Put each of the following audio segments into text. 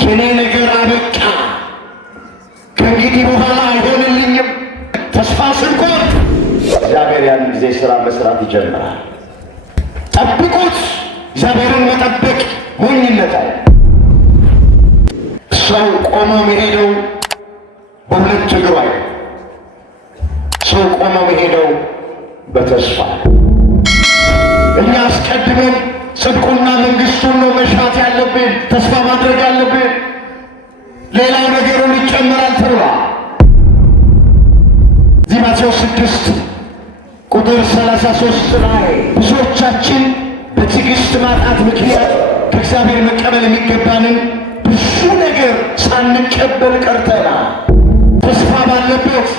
የኔ ነገር አበቃ፣ ከእንግዲህ በኋላ አይሆንልኝም፣ ተስፋ ስንቆርጥ እግዚአብሔር ያን ጊዜ ሥራ መስራት ይጀምራል። ጠብቁት። እግዚአብሔርን መጠበቅ ሞኝነት አለ። ሰው ቆሞ መሄደው በሁለት እግሩ አይደለም። ሰው ቆሞ መሄደው በተስፋ። እኛ አስቀድመን ጽድቁና መንግሥቱን ነው መሻት ያለብን፣ ተስፋ ማድረግ ያለብን። ሌላው ነገሩን ይጨምራል ተብሏል። እዚህ ማቴዎስ 6 ቁጥር 33 ላይ ብዙዎቻችን በትዕግሥት ማጣት ምክንያት ከእግዚአብሔር መቀበል የሚገባንን ብዙ ነገር ሳንቀበል ቀርተናል። ተስፋ ባለበት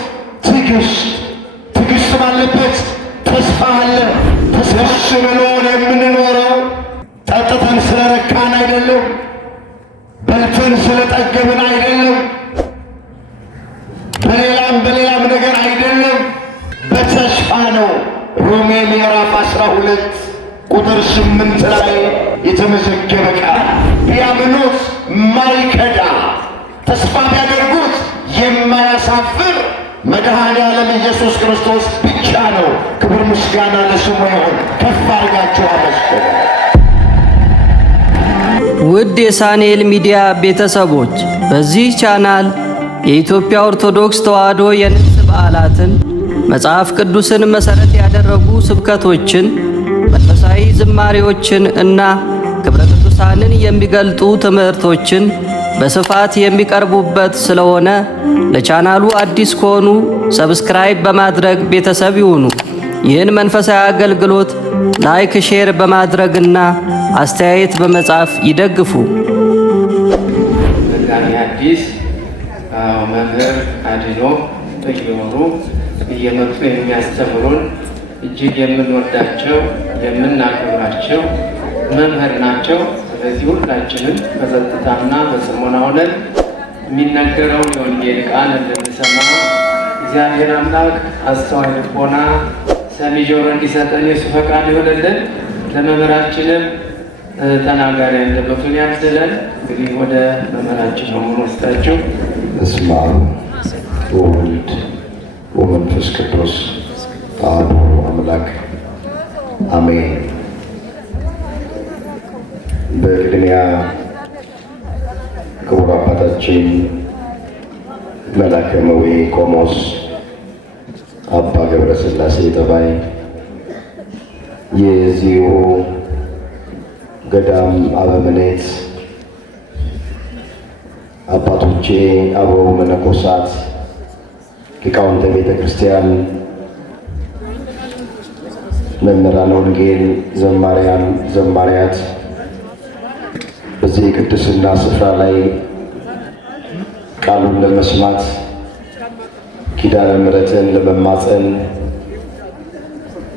ትዕግሥት ባለበት ተስፋ አለ። ደስ ብሎን የምንኖረው ጠጥተን ስለረካን አይደለም፣ በልተን ስለጠገብን አይደለም፣ በሌላም ነገር አይደለም፣ በተስፋ ነው። ሮሜ ምዕራፍ 12 ቁጥር 8 ላይ የተመዘገበ ቃል ቢያምኑት ማይከዳ ተስፋ ቢያደርጉት የማያሳፍር መድኃኔ ዓለም ኢየሱስ ክርስቶስ ብቻ ነው። ክብር ምስጋና ለስሙ ይሁን። ከፍ አድርጋችሁ አመስግኑ። ውድ የሳንኤል ሚዲያ ቤተሰቦች በዚህ ቻናል የኢትዮጵያ ኦርቶዶክስ ተዋሕዶ የንግስ በዓላትን፣ መጽሐፍ ቅዱስን መሠረት ያደረጉ ስብከቶችን፣ መንፈሳዊ ዝማሬዎችን እና ክብረ ቅዱሳንን የሚገልጡ ትምህርቶችን በስፋት የሚቀርቡበት ስለሆነ ለቻናሉ አዲስ ከሆኑ ሰብስክራይብ በማድረግ ቤተሰብ ይሁኑ። ይህን መንፈሳዊ አገልግሎት ላይክ፣ ሼር በማድረግና አስተያየት በመጻፍ ይደግፉ። መጋቢ ሐዲስ መምህር አድኖ በየወሩ እየመጡ የሚያስተምሩን እጅግ የምንወዳቸው የምናከብራቸው መምህር ናቸው። ስለዚህ ሁላችንም በጸጥታና በጽሞና ሆነን የሚነገረውን የወንጌል ቃል እንድንሰማ እግዚአብሔር አምላክ አስተዋይ ልቦና ሰሚ ጆሮ እንዲሰጠን የሱ ፈቃድ ይሆንልን። ለመምህራችንም ተናጋሪ አንደበቱን ያድለን። እንግዲህ ወደ መምህራችን ነው የምንወስዳችሁ። በስመ አብ ወወልድ ወመንፈስ ቅዱስ አሐዱ አምላክ አሜን። በቅድሚያ ክቡር አባታችን መላከ መዊ ቆሞስ አባ ገብረ ሥላሴ ጠባይ የዚሁ ገዳም አበምኔት፣ አባቶቼ አበው መነኮሳት፣ ሊቃውንተ ቤተ ክርስቲያን፣ መምህራነ ወንጌል፣ ዘማሪያን፣ ዘማሪያት በዚህ የቅድስና ስፍራ ላይ ቃሉን ለመስማት ኪዳነ ምሕረትን ለመማፀን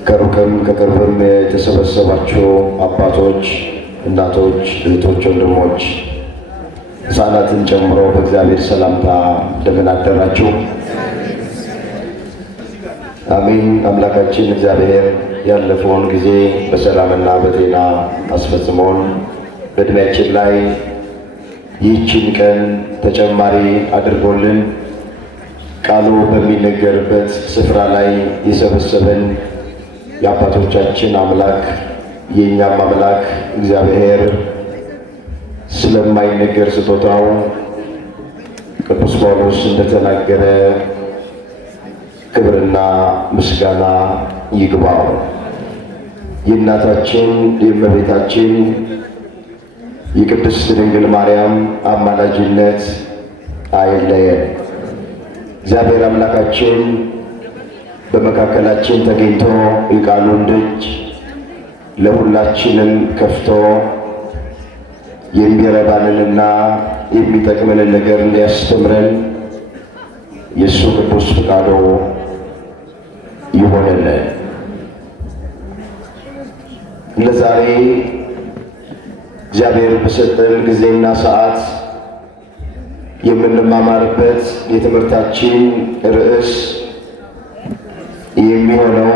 ከሩቅም ከቅርብም የተሰበሰባችሁ አባቶች፣ እናቶች፣ እህቶች፣ ወንድሞች፣ ሕፃናትን ጨምሮ በእግዚአብሔር ሰላምታ እንደምን አደራችሁ? አሜን። አምላካችን እግዚአብሔር ያለፈውን ጊዜ በሰላምና በጤና አስፈጽሞን በዕድሜያችን ላይ ይህችን ቀን ተጨማሪ አድርጎልን ቃሉ በሚነገርበት ስፍራ ላይ የሰበሰበን የአባቶቻችን አምላክ የእኛም አምላክ እግዚአብሔር ስለማይነገር ስጦታው ቅዱስ ጳውሎስ እንደተናገረ ክብርና ምስጋና ይግባው። የእናታችን የእመቤታችን የቅድስት ድንግል ማርያም አማላጅነት አይለየን። እግዚአብሔር አምላካችን በመካከላችን ተገኝቶ የቃሉን ደጅ ለሁላችንም ከፍቶ የሚረባንንና የሚጠቅመንን ነገር እንዲያስተምረን የእሱ ቅዱስ ፈቃዱ ይሆንልን። ለዛሬ እግዚአብሔር በሰጠን ጊዜና ሰዓት የምንማማርበት የትምህርታችን ርዕስ የሚሆነው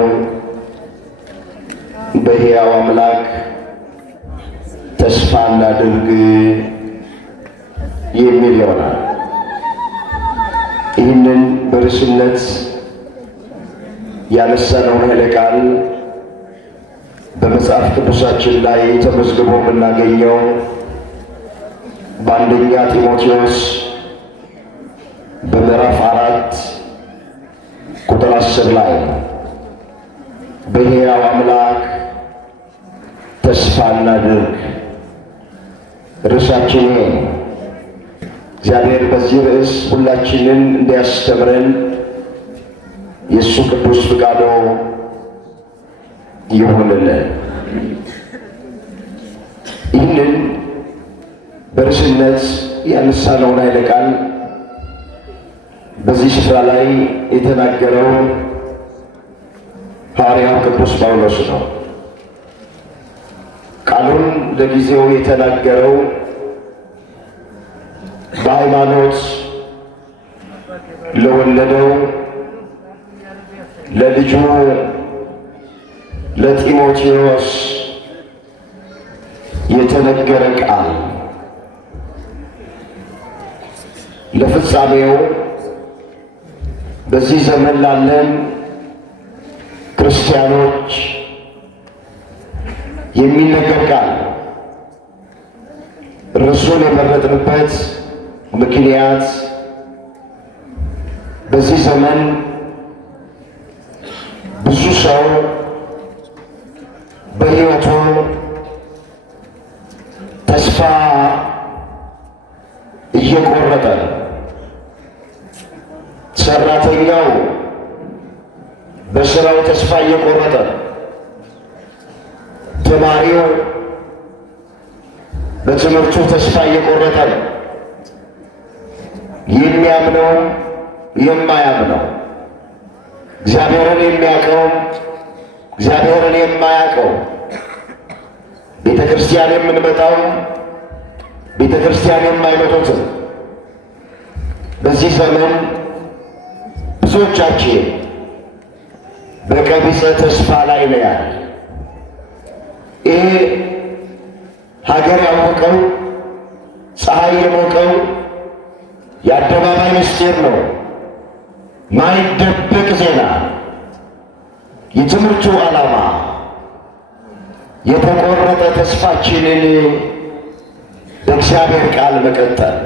በሕያው አምላክ ተስፋ እናድርግ የሚል ይሆናል። ይህንን በርዕስነት ያነሳነውን ኃይለ ቃል በመጽሐፍ ቅዱሳችን ላይ ተመዝግቦ የምናገኘው በአንደኛ ጢሞቴዎስ በምዕራፍ 4 ቁጥር 10 ላይ በሕያው አምላክ ተስፋ እናድርግ። ርዕሳችን ይሄ ነው። እግዚአብሔር በዚህ ርዕስ ሁላችንን እንዲያስተምረን የእሱ ቅዱስ ፍቃዱ ይሁንልን። ይህንን በርዕስነት ያነሳነውን ኃይለ ቃል በዚህ ስፍራ ላይ የተናገረው ሐዋርያው ቅዱስ ጳውሎስ ነው። ቃሉን ለጊዜው የተናገረው በሃይማኖት ለወለደው ለልጁ ለጢሞቴዎስ የተነገረ ቃል ለፍጻሜው በዚህ ዘመን ላለን ክርስቲያኖች የሚነገር ቃል። ርዕሱን የመረጥንበት ምክንያት በዚህ ዘመን ብዙ ሰው በሕይወቱ ተስፋ እየቆረጠ ነው። ሰራተኛው በስራው ተስፋ እየቆረጠ ነው። ተማሪው በትምህርቱ ተስፋ እየቆረጠ ነው። የሚያምነው የማያምነው፣ እግዚአብሔርን የሚያውቀው እግዚአብሔርን የማያውቀው፣ ቤተ ክርስቲያን የምንመጣው ቤተ ክርስቲያን የማይመጡትም በዚህ ዘመን ብዙዎቻችን በቀቢጸ ተስፋ ላይ ነው ያለ። ይሄ ሀገር ያወቀው ፀሐይ የሞቀው የአደባባይ ምስጢር ነው። ማይደበቅ ዜና። የትምህርቱ ዓላማ የተቆረጠ ተስፋችንን በእግዚአብሔር ቃል መቀጠል፣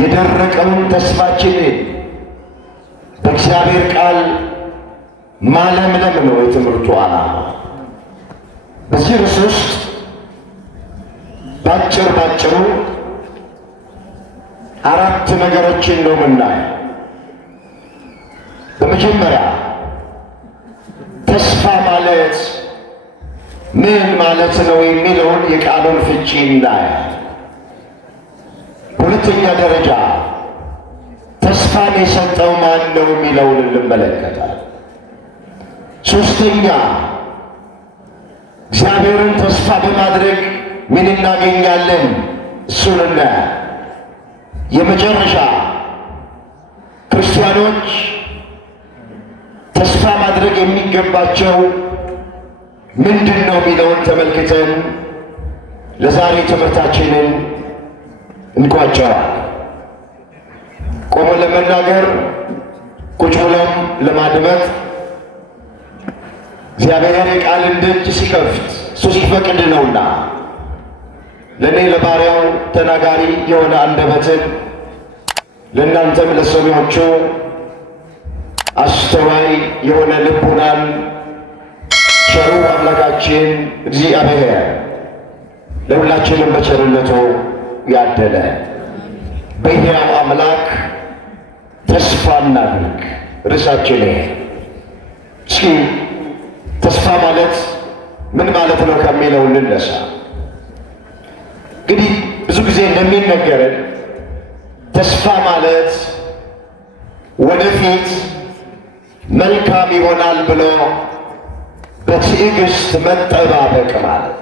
የደረቀውን ተስፋችንን በእግዚአብሔር ቃል ማለምለም ነው የትምህርቱ ዓላማ። በዚህ ርዕስ ውስጥ ባጭሩ 4 ነገሮችን ነው የምናየው። በመጀመሪያ ተስፋ ማለት ምን ማለት ነው የሚለውን የቃሉን ፍቺ እናያለን። በሁለተኛ ደረጃ ተስፋን የሰጠው ማን ነው የሚለውን እንመለከታለን። ሶስተኛ እግዚአብሔርን ተስፋ በማድረግ ምን እናገኛለን? እሱን እናያለን። የመጨረሻ ክርስቲያኖች ተስፋ ማድረግ የሚገባቸው ምንድን ነው የሚለውን ተመልክተን ለዛሬ ትምህርታችንን እንቋጨዋል። ቆሞ ለመናገር ቁጭ ብለን ለማድመጥ እግዚአብሔር የቃልን ደጅ ሲከፍት እሱ ሲፈቅድ ነውና ለእኔ ለባሪያው ተናጋሪ የሆነ አንደበትን ለእናንተም ለሰሚዎቹ አስተዋይ የሆነ ልቡናን ቸሩ አምላካችን እግዚአብሔር ለሁላችንም በቸርነቱ ያደለ በሕያው አምላክ ተስፋ እናድርግ። ርዕሳችን እስኪ ተስፋ ማለት ምን ማለት ነው ከሚለው እንነሳ። እንግዲህ ብዙ ጊዜ እንደሚነገረን ተስፋ ማለት ወደፊት መልካም ይሆናል ብሎ በትዕግስት መጠባበቅ ማለት።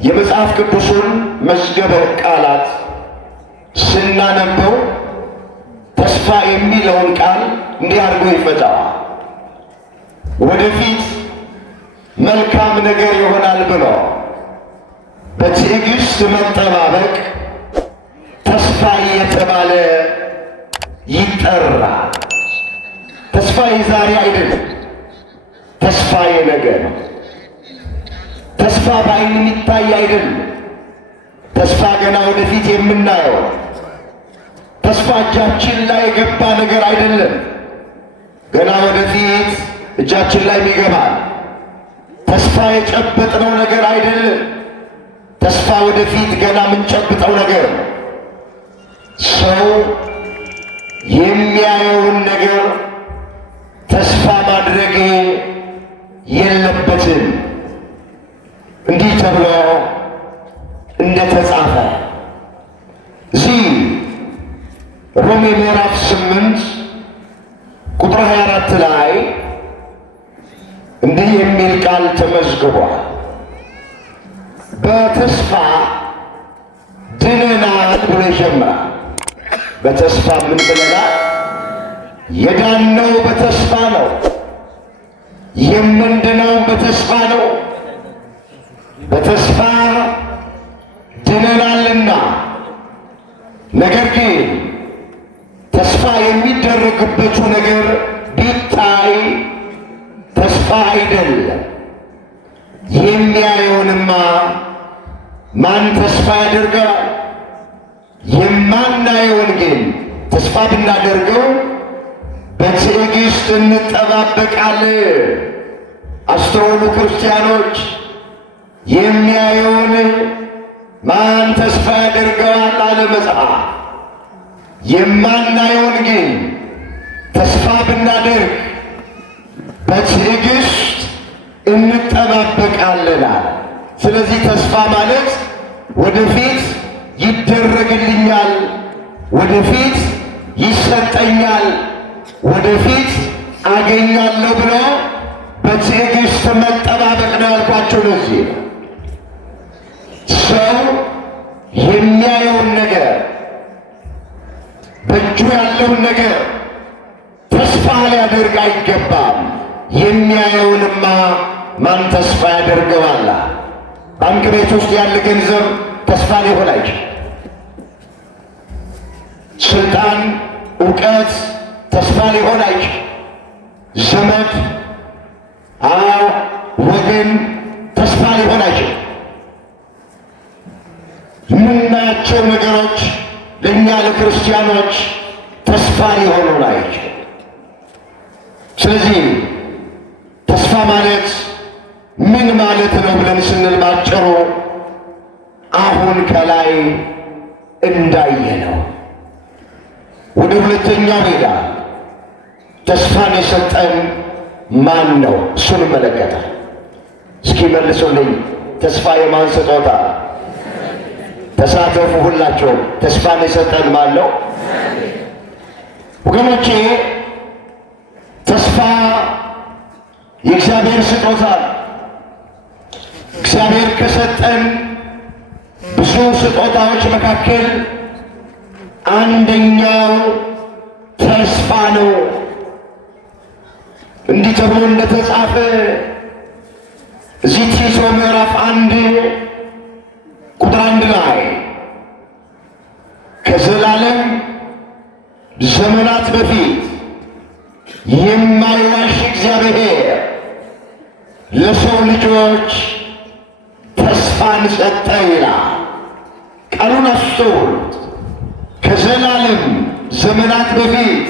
የመጽሐፍ ቅዱሱን መዝገበ ቃላት ስናነበው ተስፋ የሚለውን ቃል እንዲህ አድርጎ ይፈታዋል። ወደፊት መልካም ነገር ይሆናል ብሎ በትዕግስት መጠባበቅ እየተባለ ይጠራል። ተስፋ የዛሬ አይደለም፣ ተስፋ የነገ ነው። ተስፋ በዓይን የሚታይ አይደለም፣ ተስፋ ገና ወደፊት የምናየው። ተስፋ እጃችን ላይ የገባ ነገር አይደለም፣ ገና ወደፊት እጃችን ላይ ይገባል። ተስፋ የጨበጥነው ነገር አይደለም፣ ተስፋ ወደፊት ገና የምንጨብጠው ነገር ነው። ሰው የሚያየውን ነገር ተስፋ ማድረግ የለበትም። እንዲህ ተብሎ እንደተጻፈ እዚህ ሮሜ ምዕራፍ 8 ቁጥር 24 ላይ እንዲህ የሚል ቃል ተመዝግቧል። በተስፋ ድነናል ብሎ ይጀምራል። በተስፋ ምን ብለናል? የዳነው በተስፋ ነው። የምንድነው በተስፋ ነው። በተስፋ ድነናልና። ነገር ግን ተስፋ የሚደረግበቱ ነገር ቢታይ ተስፋ አይደለም። የሚያየውንማ ማን ተስፋ ያደርጋል? የማናየውን ግን ተስፋ ብናደርገው በትዕግስት እንጠባበቃለን። አስተውሉ ክርስቲያኖች፣ የሚያየውን ማን ተስፋ ያደርገዋል አለ መጽሐፍ። የማናየውን ግን ተስፋ ብናደርግ በትዕግስት እንጠባበቃለናል። ስለዚህ ተስፋ ማለት ወደፊት ይደረግልኛል፣ ወደፊት ይሰጠኛል፣ ወደፊት አገኛለሁ ብሎ በትዕግስት መጠባበቅ ነው ያልኳቸው። ለዚህ ሰው የሚያየውን ነገር በእጁ ያለውን ነገር ተስፋ ሊያደርግ አይገባም። የሚያየውንማ ማን ተስፋ ያደርገዋል? ባንክ ቤት ውስጥ ያለ ገንዘብ ተስፋ ሊሆን አይችልም። ስልጣን፣ እውቀት ተስፋ ሊሆን አይችልም። ዘመድ፣ ወገን ተስፋ ሊሆን አይችልም። የምናያቸው ነገሮች ለእኛ ለክርስቲያኖች ተስፋ ሊሆኑ አይችልም። ስለዚህ ተስፋ ማለት ምን ማለት ነው ብለን ስንል ባጭሩ አሁን ከላይ እንዳየነው ወደ ሁለተኛው ሄዳ ተስፋን የሰጠን ማን ነው? እሱን ይመለከታል። እስኪ መልሶልኝ፣ ተስፋ የማን ስጦታ? ተሳተፉ ሁላቸው። ተስፋን የሰጠን ማን ነው? ወገኖቼ ተስፋ የእግዚአብሔር ስጦታ። እግዚአብሔር ከሰጠን ብዙ ስጦታዎች መካከል አንደኛው ተስፋ ነው። እንዲህ ተብሎ እንደተጻፈ እዚህ ቲቶ ምዕራፍ 1 ቁጥር 1 ላይ ከዘላለም ዘመናት በፊት የማይዋሽ እግዚአብሔር ለሰው ልጆች ተስፋን ሰጠ ይላል። ቃሉን አስተውሉት። ከዘላለም ዘመናት በፊት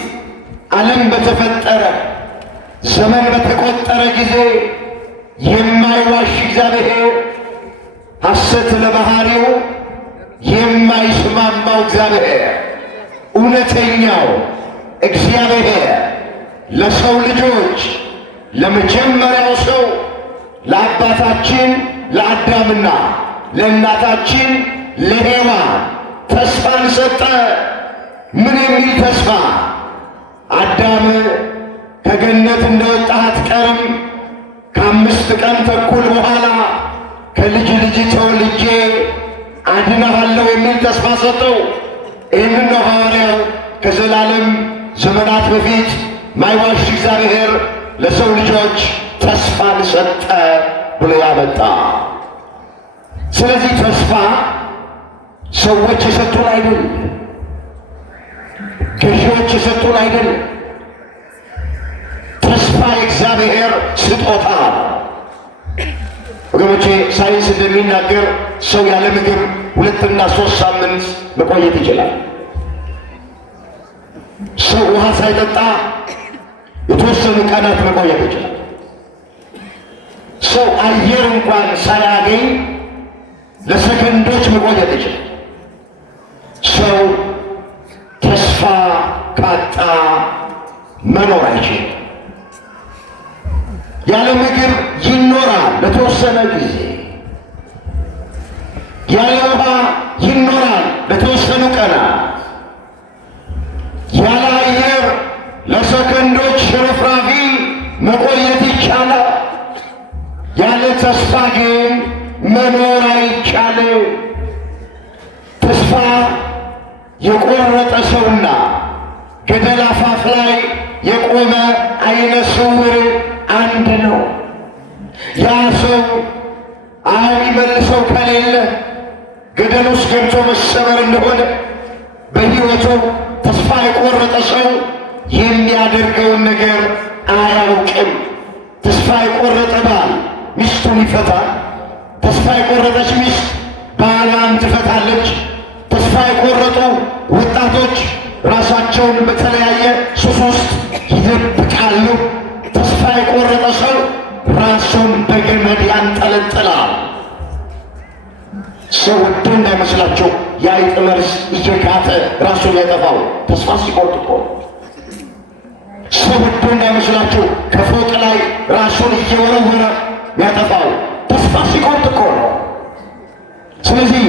ዓለም በተፈጠረ ዘመን በተቆጠረ ጊዜ የማይዋሽ እግዚአብሔር፣ ሐሰት ለባህሪው የማይስማማው እግዚአብሔር፣ እውነተኛው እግዚአብሔር ለሰው ልጆች ለመጀመሪያው ሰው ለአባታችን ለአዳምና ለእናታችን ለሔዋን ተስፋን ሰጠ። ምን የሚል ተስፋ? አዳም ከገነት እንደወጣህ አትቀርም፣ ከ5 ቀን ተኩል በኋላ ከልጅ ልጅ ተወልጄ አድነሃለሁ የሚል ተስፋ ሰጠው። ይህንን ነው ሐዋርያው ከዘላለም ዘመናት በፊት ማይዋሽ እግዚአብሔር ለሰው ልጆች ተስፋን ሰጠ ብሎ ያመጣ። ስለዚህ ተስፋ ሰዎች የሰጡን አይደለም። ገዢዎች የሰጡን አይደለም። ተስፋ የእግዚአብሔር ስጦታ። ወገኖቼ ሳይንስ እንደሚናገር ሰው ያለ ምግብ 2 እና 3 ሳምንት መቆየት ይችላል። ሰው ውሃ ሳይጠጣ የተወሰኑ ቀናት መቆየት ይችላል። ሰው አየር እንኳን ሳያገኝ ለሰከንዶች መቆየት ይችላል። ሰው ተስፋ ካጣ መኖር አይችልም። ያለ ምግብ ይኖራል ለተወሰነ ጊዜ፣ ያለ ውሃ ይኖራል ለተወሰኑ ቀናት፣ ያለ አየር ለሰከንዶች ሽርፍራፊ መቆየት ይቻላል። ያለ ተስፋ ግን መኖር አይቻልም። ተስፋ የቆረጠ ሰውና ገደል አፋፍ ላይ የቆመ ዓይነ ስውር አንድ ነው። ያ ሰው የሚመልሰው ከሌለ ገደል ውስጥ ገብቶ መሰበር እንደሆነ በሕይወቱ ተስፋ የቆረጠ ሰው የሚያደርገውን ነገር አያውቅም። ተስፋ የቆረጠ ባል ሚስቱን ይፈታል። ተስፋ የቆረጠች ሚስት ባሏን ትፈታለች። ተስፋ የቆረጡ ወጣቶች ራሳቸውን በተለያየ ሱስ ውስጥ ይደብቃሉ። ተስፋ የቆረጠ ሰው ራሱን በገመድ ያንጠለጥላል። ሰው ወዶ እንዳይመስላቸው የአይጥ መርዝ እየጋጠ ራሱን ያጠፋው ተስፋ ሲቆርጥ እኮ። ሰው ወዶ እንዳይመስላቸው ከፎቅ ላይ ራሱን እየወረወረ ያጠፋው ተስፋ ሲቆርጥ እኮ ነው። ስለዚህ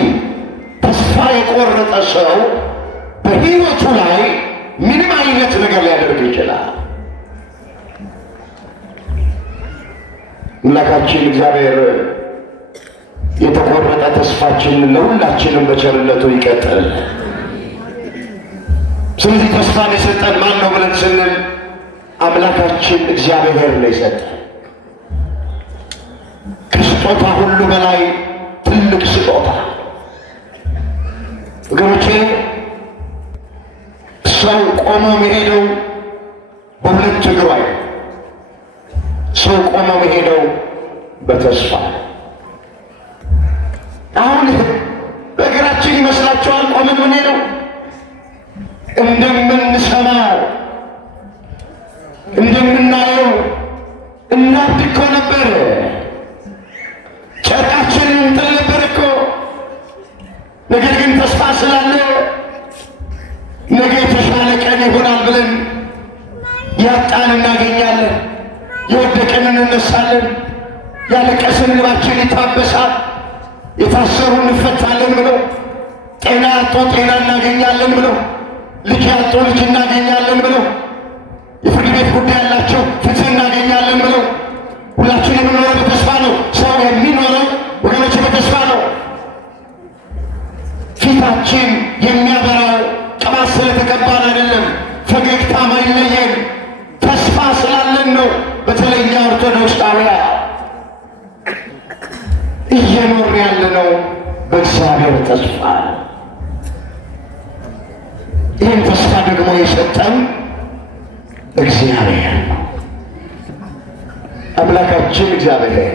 ተስፋ የቆረጠ ሰው በሕይወቱ ላይ ምንም አይነት ነገር ሊያደርግ ይችላል። አምላካችን እግዚአብሔር የተቆረጠ ተስፋችንን ለሁላችንም በቸርነቱ ይቀጥል። ስለዚህ ተስፋን የሰጠን ማን ነው ብለን ስንል አምላካችን እግዚአብሔር ነው የሰጠን። ከስጦታ ሁሉ በላይ ትልቅ ስጦታ ወገኖቼ፣ ሰው ቆሞ መሄደው በሁለት እግሩ አይደለም። ሰው ቆሞ መሄደው በተስፋ። አሁን በእግራችን ይመስላችኋል ቆመን የምንሄደው? እንደምንሰማው እንደምናየው እናብድ እኮ ነበር። ጨርቃችንን እንጥል ነበር እኮ። ነገር ግን ተስፋ ስላለ ነገ የተሻለ ቀን ይሆናል ብለን ያጣን እናገኛለን፣ የወደቅን እንነሳለን፣ ያለቀስን ልባችን ይታበሳል፣ የታሰሩ እንፈታለን ብለው፣ ጤና ያጡ ጤና እናገኛለን ብለው፣ ልጅ ያጡ ልጅ እናገኛለን ብለው፣ የፍርድ ቤት ጉዳይ ያላቸው ፍትህ እናገኛለን ብለው፣ ሁላችን የምንኖረው በተስፋ ነው። ሰው የሚኖረው ወገኖች በተስፋ ነው። ፊታችን የሚያበራው ቅባት ስለተቀባን አይደለም፣ ፈገግታ ማይለየን ተስፋ ስላለን ነው። በተለይ እኛ ኦርቶዶክሳውያን እየኖር ያለነው በእግዚአብሔር ተስፋ ነው። ይህን ተስፋ ደግሞ የሰጠን እግዚአብሔር ነው። አምላካችን እግዚአብሔር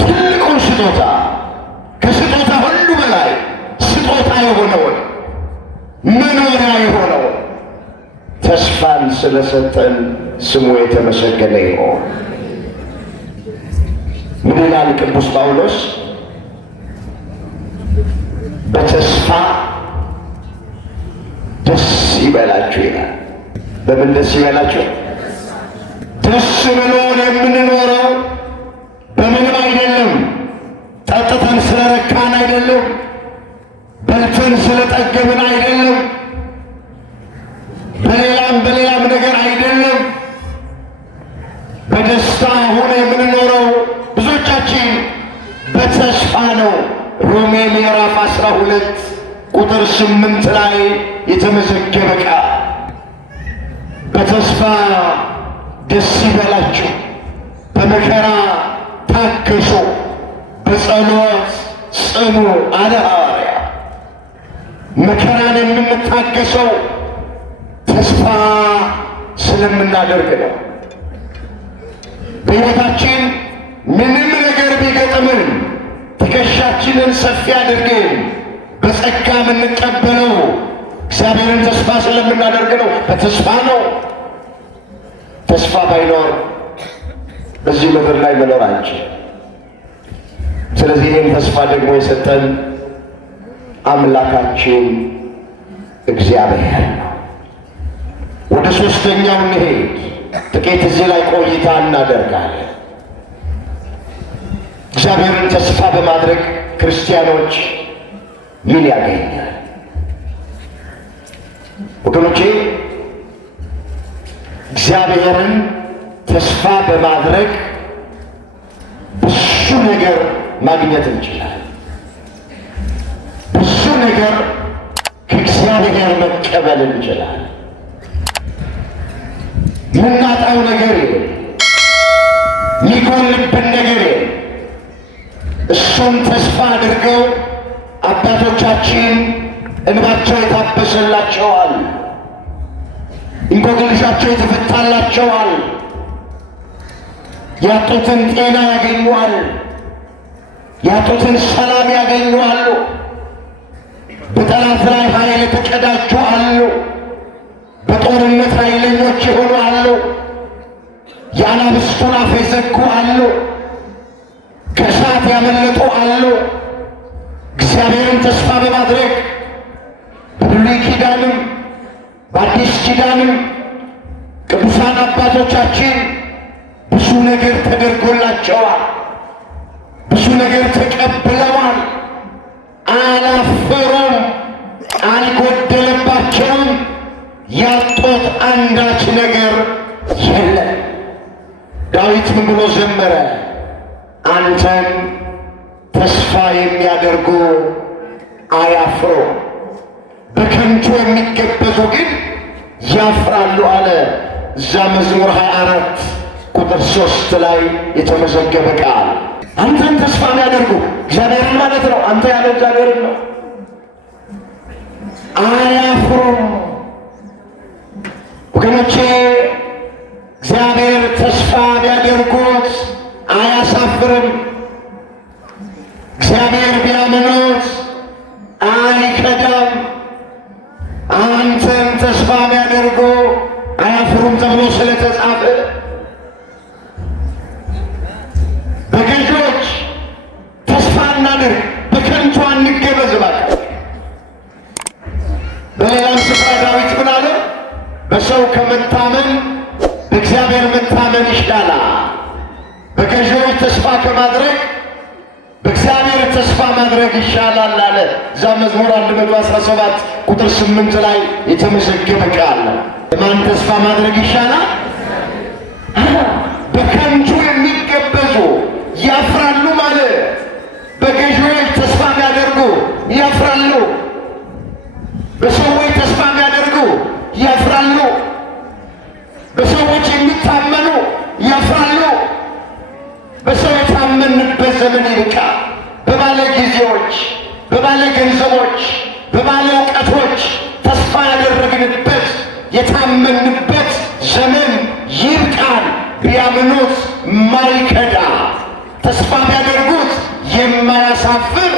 ትልቁን ስጦታ ከስጦታ ሁሉ በላይ ስጦታ የሆነውን መኖሪያ የሆነውን ተስፋን ስለሰጠን ስሙ የተመሰገነ ይሁን። ምን ይላል ቅዱስ ጳውሎስ? በተስፋ ደስ ይበላችሁ ይላል። በምን ደስ ይበላችሁ? ደስ ብሎን የምንኖረው በምንም አይደለም። ጠጥተን ስለረካን አይደለም። በልተን ስለጠገብን አይደለም። በሌላም ነገር አይደለም። በደስታ ሆነ የምንኖረው ብዙዎቻችን በተስፋ ነው። ሮሜ ምዕራፍ 12 ቁጥር 8 ላይ የተመዘገበ ቃል በተስፋ ደስ ይበላችሁ፣ በመከራ ታገሱ፣ በጸሎት ጽኑ አለ ሐዋርያ። መከራን የምንታገሰው ተስፋ ስለምናደርግ ነው። በሕይወታችን ምንም ነገር ቢገጥምን ትከሻችንን ሰፊ አድርገን በጸጋ የምንቀበለው እግዚአብሔርን ተስፋ ስለምናደርግ ነው። በተስፋ ነው። ተስፋ ባይኖር በዚህ ምድር ላይ መኖር አንችልም። ስለዚህ ይህን ተስፋ ደግሞ የሰጠን አምላካችን እግዚአብሔር ነው። ወደ ሦስተኛው እንሄድ። ጥቂት እዚህ ላይ ቆይታ እናደርጋለን። እግዚአብሔርን ተስፋ በማድረግ ክርስቲያኖች ምን ያገኛል? ወገኖቼ እግዚአብሔርን ተስፋ በማድረግ ብዙ ነገር ማግኘት እንችላለን። ብዙ ነገር ከእግዚአብሔር መቀበል እንችላለን። የምናጣው ነገር የለም፣ የሚጎልብን ነገር የለም። እሱን ተስፋ አድርገው አባቶቻችን እንባቸው የታበሰላቸዋል፣ እንቆቅልሻቸው የተፈታላቸዋል፣ ያጡትን ጤና ያገኙዋል፣ ያጡትን ሰላም ያገኙዋሉ፣ በጠላት ላይ ኃይል የተቀዳጁ አሉ፣ በጦርነት ኃይለኞች የሆኑ አሉ፣ የአናብስቱን አፍ የዘጉ አሉ፣ ከእሳት ያመለጡ አሉ። እግዚአብሔርን ተስፋ በማድረግ በብሉይ ኪዳንም በአዲስ ኪዳንም ቅዱሳን አባቶቻችን ብዙ ነገር ተደርጎላቸዋል፣ ብዙ ነገር ተቀብለዋል። አላፈሩም፣ አልጎደለባቸውም። ያጡት አንዳች ነገር የለም። ዳዊት ምን ብሎ ዘመረ? አንተን ተስፋ የሚያደርጉ አያፍሩ፣ በከንቱ የሚገበዙ ግን ያፍራሉ አለ። እዛ መዝሙር 24 ቁጥር 3 ላይ የተመዘገበ ቃል። አንተን ተስፋ የሚያደርጉ እግዚአብሔርን ማለት ነው። አንተ ያለው እግዚአብሔርን ነው። አያፍሩም። ወገኖቼ እግዚአብሔር ተስፋ ቢያደርጉት አያሳፍርም። እግዚአብሔር ቢያምኑት አይከዳም። አንተን ተስፋ ቢያደርጉ አያፍሩም ተብሎ ስለተጻፈ በገዢዎች ተስፋ እናድርግ፣ በከንቱ አንገበዝ እባክህ። በሌላም ስፍራ ዳዊት ምን አለ? በሰው ከመታመን በእግዚአብሔር መታመን ይሻላል። በገዢዎች ተስፋ ከማድረግ በእግዚአብሔር ተስፋ ማድረግ ይሻላል አለ። እዛ መዝሙር 117 ቁጥር 8 ላይ የተመዘገበ ቃል። ለማን ተስፋ ማድረግ ይሻላል? በከንቱ የሚገበዙ ያፍራሉ ማለት። በገዢዎች ተስፋ የሚያደርጉ ያፍራሉ። በሰዎች ተስፋ የሚያደርጉ ያፍራሉ። በሰዎች የሚታመኑ ያፍራሉ። በሰው የታመንበት ዘመን ይልቃል። በባለ ጊዜዎች፣ በባለ ገንዘቦች፣ በባለ እውቀቶች ተስፋ ያደረግንበት የታመንበት ዘመን ይልቃል። ቢያምኑት ማይከዳ ተስፋ ቢያደርጉት የማያሳፍር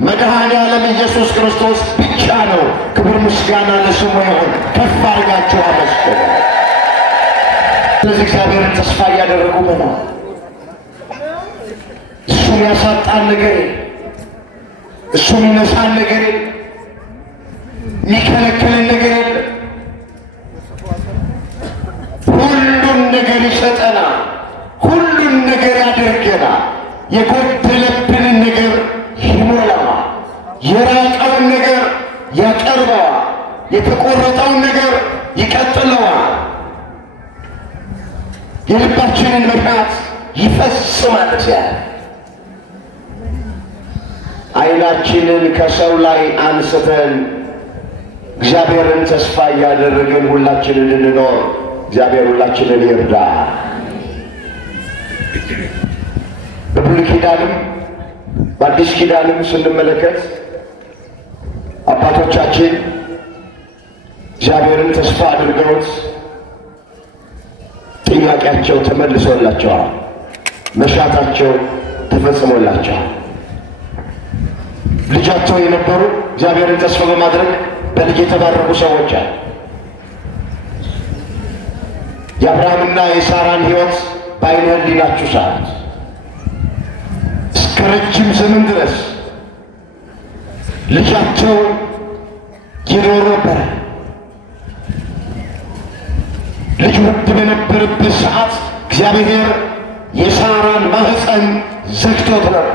መድኃኔ ዓለም ኢየሱስ ክርስቶስ ብቻ ነው። ክብር ምስጋና ለስሙ ይሁን። ከፍ አድርጋችሁ አመስግኑ። ስለዚህ እግዚአብሔርን ተስፋ እያደረጉ መኖር እሱን ያሳጣን ነገር፣ እሱን ይነሳን ነገር፣ የሚከለክልን ነገር የለም። ሁሉን ነገር ይሰጠናል። ሁሉን ነገር ያደርገናል። የጎደለብንን ነገር ይሞላዋል። የራቀውን ነገር ያቀርበዋል። የተቆረጠውን ነገር ይቀጥለዋል። የልባችንን መሻት ይፈጽማል። ዓይናችንን ከሰው ላይ አንስተን እግዚአብሔርን ተስፋ እያደረግን ሁላችንን እንኖር። እግዚአብሔር ሁላችንን ይርዳ። በብሉይ ኪዳንም በአዲስ ኪዳንም ስንመለከት አባቶቻችን እግዚአብሔርን ተስፋ አድርገውት ጥያቄያቸው ተመልሶላቸዋል፣ መሻታቸው ተፈጽሞላቸዋል። ልጃቸው የነበሩ እግዚአብሔርን ተስፋ በማድረግ በልጅ የተባረኩ ሰዎች አሉ። የአብርሃምና የሳራን ሕይወት በዓይነ ሕሊናችሁ ሳሉት። እስከ ረጅም ዘመን ድረስ ልጃቸው ይኖር ነበረ። ልጅ ውድ በነበረበት ሰዓት እግዚአብሔር የሳራን ማህፀን ዘግቶት ነበር።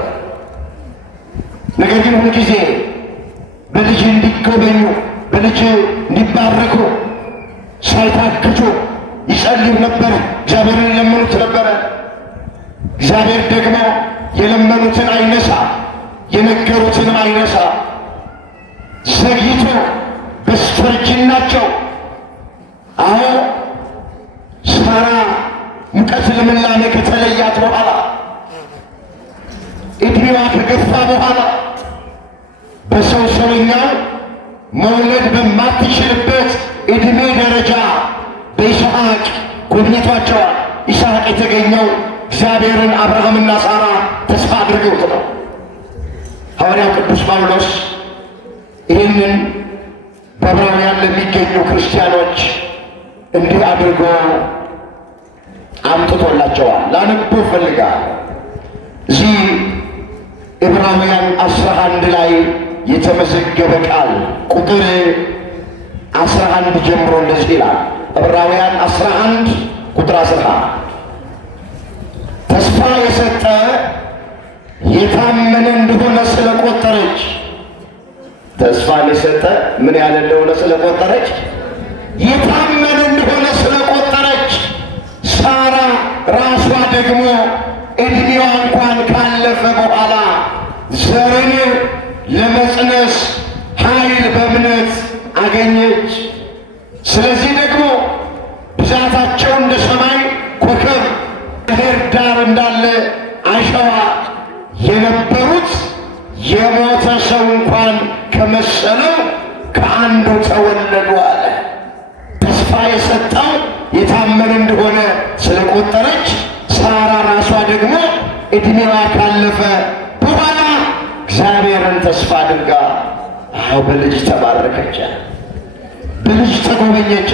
ነገር ግን ሁልጊዜ በልጅ እንዲጎበኙ በልጅ እንዲባረኩ ሳይታክቱ ይጸልዩ ነበር። እግዚአብሔርን ይለምኑት ነበረ። እግዚአብሔር ደግሞ የለመኑትን አይነሳ፣ የነገሩትንም አይነሳ። ዘግይቶ በስተርጅናቸው ሳራ ሙቀት ልምላሜ ከተለያት በኋላ ዕድሜዋ ከገፋ በኋላ በሰው ሰውኛው መውለድ በማትችልበት ዕድሜ ደረጃ በይስሐቅ ጎብኝቷቸዋል። ይስሐቅ የተገኘው እግዚአብሔርን አብርሃምና ሳራ ተስፋ አድርገውት ነው። ሐዋርያው ቅዱስ ጳውሎስ ይህንን በዕብራውያን ለሚገኙ ክርስቲያኖች እንዲህ አድርጎ አምጥቶላቸዋል። ላነቦ እፈልጋለሁ። እዚህ ዕብራውያን 11 ላይ የተመዘገበ ቃል ቁጥር 11 ጀምሮ እንደዚህ ይላል። ዕብራውያን 11 ቁጥር 11 ተስፋ የሰጠ የታመነ እንደሆነ ስለቆጠረች፣ ተስፋን የሰጠ ምን ያለ እንደሆነ ስለቆጠረች፣ የታመነ እንደሆነ ስለቆጠረች፣ ሳራ ራሷ ደግሞ ዕድሜዋ እንኳን ካለፈ በኋላ ዘርን ለመጽነስ ኃይል በእምነት አገኘች። ስለዚህ ደግሞ ብዛታቸው እንደ ሰማይ ኮከብ ባህር ዳር እንዳለ አሸዋ የነበሩት የሞተ ሰው እንኳን ከመሰለው ከአንዱ ተወለዱ አለ። ተስፋ የሰጠው የታመነ እንደሆነ ስለቆጠረች፣ ሳራ ራሷ ደግሞ ዕድሜዋ ካለፈ በኋላ እግዚአብሔርን ተስፋ አድርጋ በልጅ ተባረከች፣ በልጅ ተጎበኘች።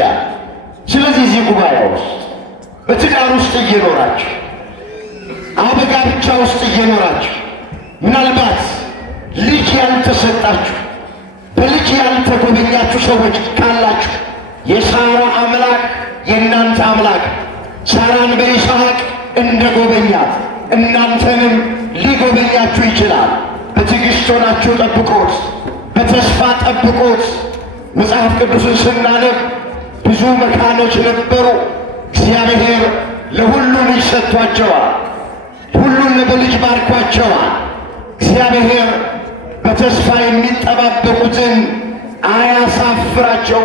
ስለዚህ እዚህ ጉባኤ ውስጥ በትዳር ውስጥ እየኖራችሁ በጋብቻ ውስጥ እየኖራችሁ ምናልባት ልጅ ያልተሰጣችሁ በልጅ ያልተጎበኛችሁ ሰዎች ካላችሁ የሳራ አምላክ የእናንተ አምላክ ሳራን በይስሐቅ እንደ ጎበኛት እናንተንም ሊጎበኛችሁ ይችላል። በትዕግሥት ሆናችሁ ጠብቁት፣ በተስፋ ጠብቁት። መጽሐፍ ቅዱስን ስናነብ ብዙ መካኖች ነበሩ። እግዚአብሔር ለሁሉ ልጅ ሰጥቷቸዋል። ሁሉን በልጅ ባርኳቸዋል። እግዚአብሔር በተስፋ የሚጠባበቁትን አያሳፍራቸው።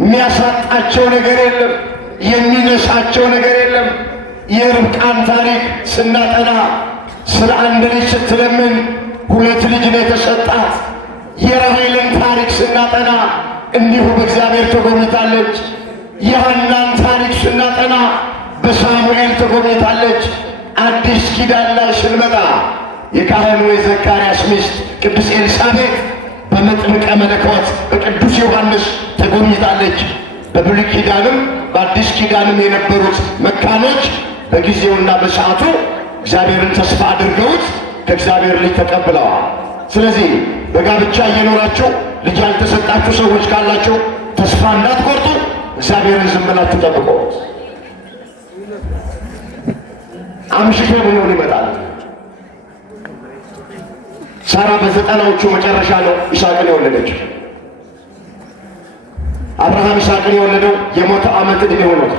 የሚያሳጣቸው ነገር የለም፣ የሚነሳቸው ነገር የለም። የርብቃን ታሪክ ስናጠና ስለ አንድ ልጅ ስትለምን 2 ልጅ ነው የተሰጣት። የራሔልን ታሪክ ስናጠና እንዲሁ በእግዚአብሔር ተጎብኝታለች። የሐናን ታሪክ ስናጠና በሳሙኤል ተጎብኝታለች። አዲስ ኪዳን ላይ ስንመጣ የካህኑ የዘካርያስ ሚስት ቅድስት ኤልሳቤጥ በመጥምቀ መለኮት በቅዱስ ዮሐንስ ተጎብኝታለች። በብሉይ ኪዳንም በአዲስ ኪዳንም የነበሩት መካኖች በጊዜውና በሰዓቱ እግዚአብሔርን ተስፋ አድርገውት ከእግዚአብሔር ልጅ ተቀብለዋል። ስለዚህ በጋብቻ እየኖራችሁ ልጅ ያልተሰጣችሁ ሰዎች ካላችሁ ተስፋ እንዳትቆርጡ፣ እግዚአብሔርን ዝም ብላችሁ ጠብቁት። አምሽቶ ቢሆን ይመጣል። ሳራ በ90ዎቹ መጨረሻ ነው ይስሐቅን የወለደችው። አብርሃም ይስሐቅን የወለደው የ100 ዓመት ዕድሜ ሆኖት።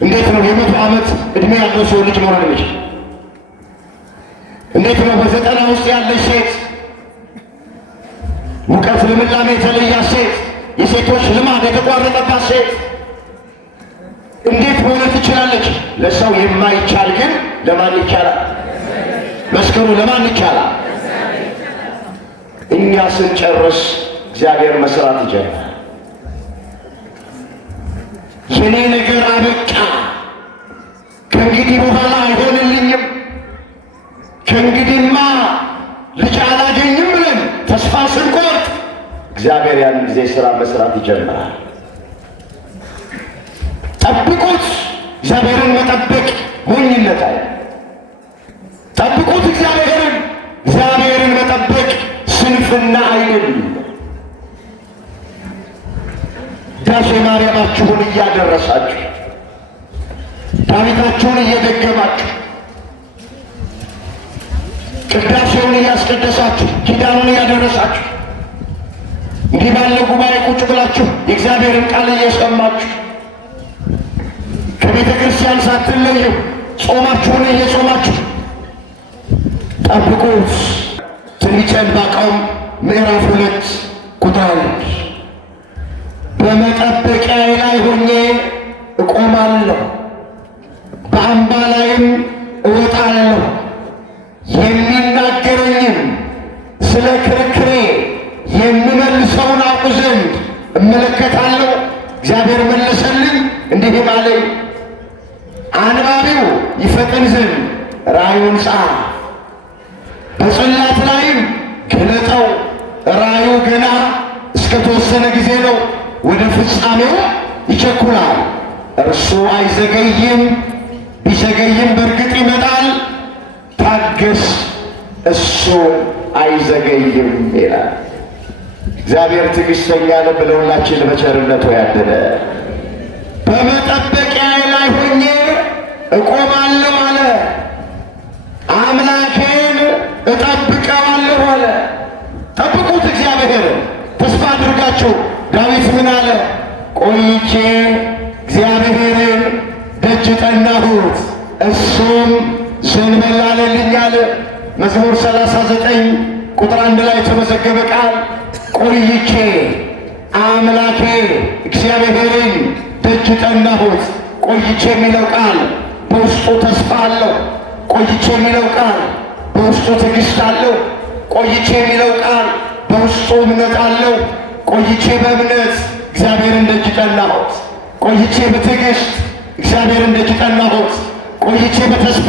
እንዴት ነው የ100 ዓመት ዕድሜ ያለው ሰው ልጅ መውለድ የሚችል? እንዴት ነው በ90 ውስጥ ያለች ሴት ሙቀት ልምላሜ የተለያት ሴት የሴቶች ልማድ የተቋረጠባት ሴት እንዴት መውለድ ትችላለች? ለሰው የማይቻል ግን ለማን ይቻላል? መስከሩ ለማን ይቻላል? እኛ ስንጨርስ እግዚአብሔር መስራት ይጀምራል። የኔ ነገር አበቃ፣ ከእንግዲህ በኋላ አይሆንልኝም፣ ከእንግዲህማ ልጅ አላገኝም ብለን ተስፋ ስንቆርጥ እግዚአብሔር ያን ጊዜ ሥራ መስራት ይጀምራል። ጠብቁት። እግዚአብሔርን መጠበቅ ሞኝነት አለ። ጠብቁት እግዚአብሔርን መጠበቅ ስንፍና አይደለም። ዳሴ ማርያማችሁን እያደረሳችሁ ዳዊታችሁን እየደገማችሁ ቅዳሴውን እያስቀደሳችሁ ኪዳኑን እያደረሳችሁ እንዲህ ባለ ጉባኤ ቁጭ ብላችሁ የእግዚአብሔርን ቃል እየሰማችሁ ከቤተ ክርስቲያን ሳትለዩ ጾማችሁን እየጾማችሁ ጠብቁት። ትንቢተ ዕንባቆም ምዕራፍ 2 ቁጥር 1 በመጠበቂያዬ ላይ ሆኜ እቆማለሁ፣ በአምባ ላይም እወጣለሁ፣ የሚናገረኝም ስለ ክርክሬ የምመልሰውን አውቅ ዘንድ እመለከታለሁ። እግዚአብሔር መለሰልኝ እንዲህም አለኝ፣ አንባቢው ይፈጥን ዘንድ ራእዩን ጻፍ፣ በጽላት ላይም ግለጠው። ራእዩ ገና እስከ ተወሰነ ጊዜ ነው፣ ወደ ፍጻሜው ይቸኩላል። እርሱ አይዘገይም፣ ቢዘገይም በእርግጥ ይመጣል። ታገስ፣ እሱ አይዘገይም ይላል። እግዚአብሔር ትዕግሥተኛ ነው። ለሁላችን በቸርነቱ ያደለ በመጠበቂያዬ ላይ ሆኜ እቆማለሁ አለ። አምላኬን እጠብቀዋለሁ አለ። ጠብቁት እግዚአብሔርን ተስፋ አድርጋችሁ። ዳዊት ምን አለ? ቆይቼ እግዚአብሔርን ደጅ ጠናሁት፣ እሱም ዘንበል አለልኝ አለ። መዝሙር 39 ቁጥር 1 ላይ የተመዘገበ ቃል ቆይቼ አምላኬ እግዚአብሔርን ደጅ ጠናሁት። ቆይቼ የሚለው ቃል በውስጡ ተስፋ አለው። ቆይቼ የሚለው ቃል በውስጡ ትዕግሥት አለው። ቆይቼ የሚለው ቃል በውስጡ እምነት አለው። ቆይቼ በእምነት እግዚአብሔርን ደጅ ጠናሁት። ቆይቼ በትዕግሥት እግዚአብሔርን ደጅ ጠናሁት። ቆይቼ በተስፋ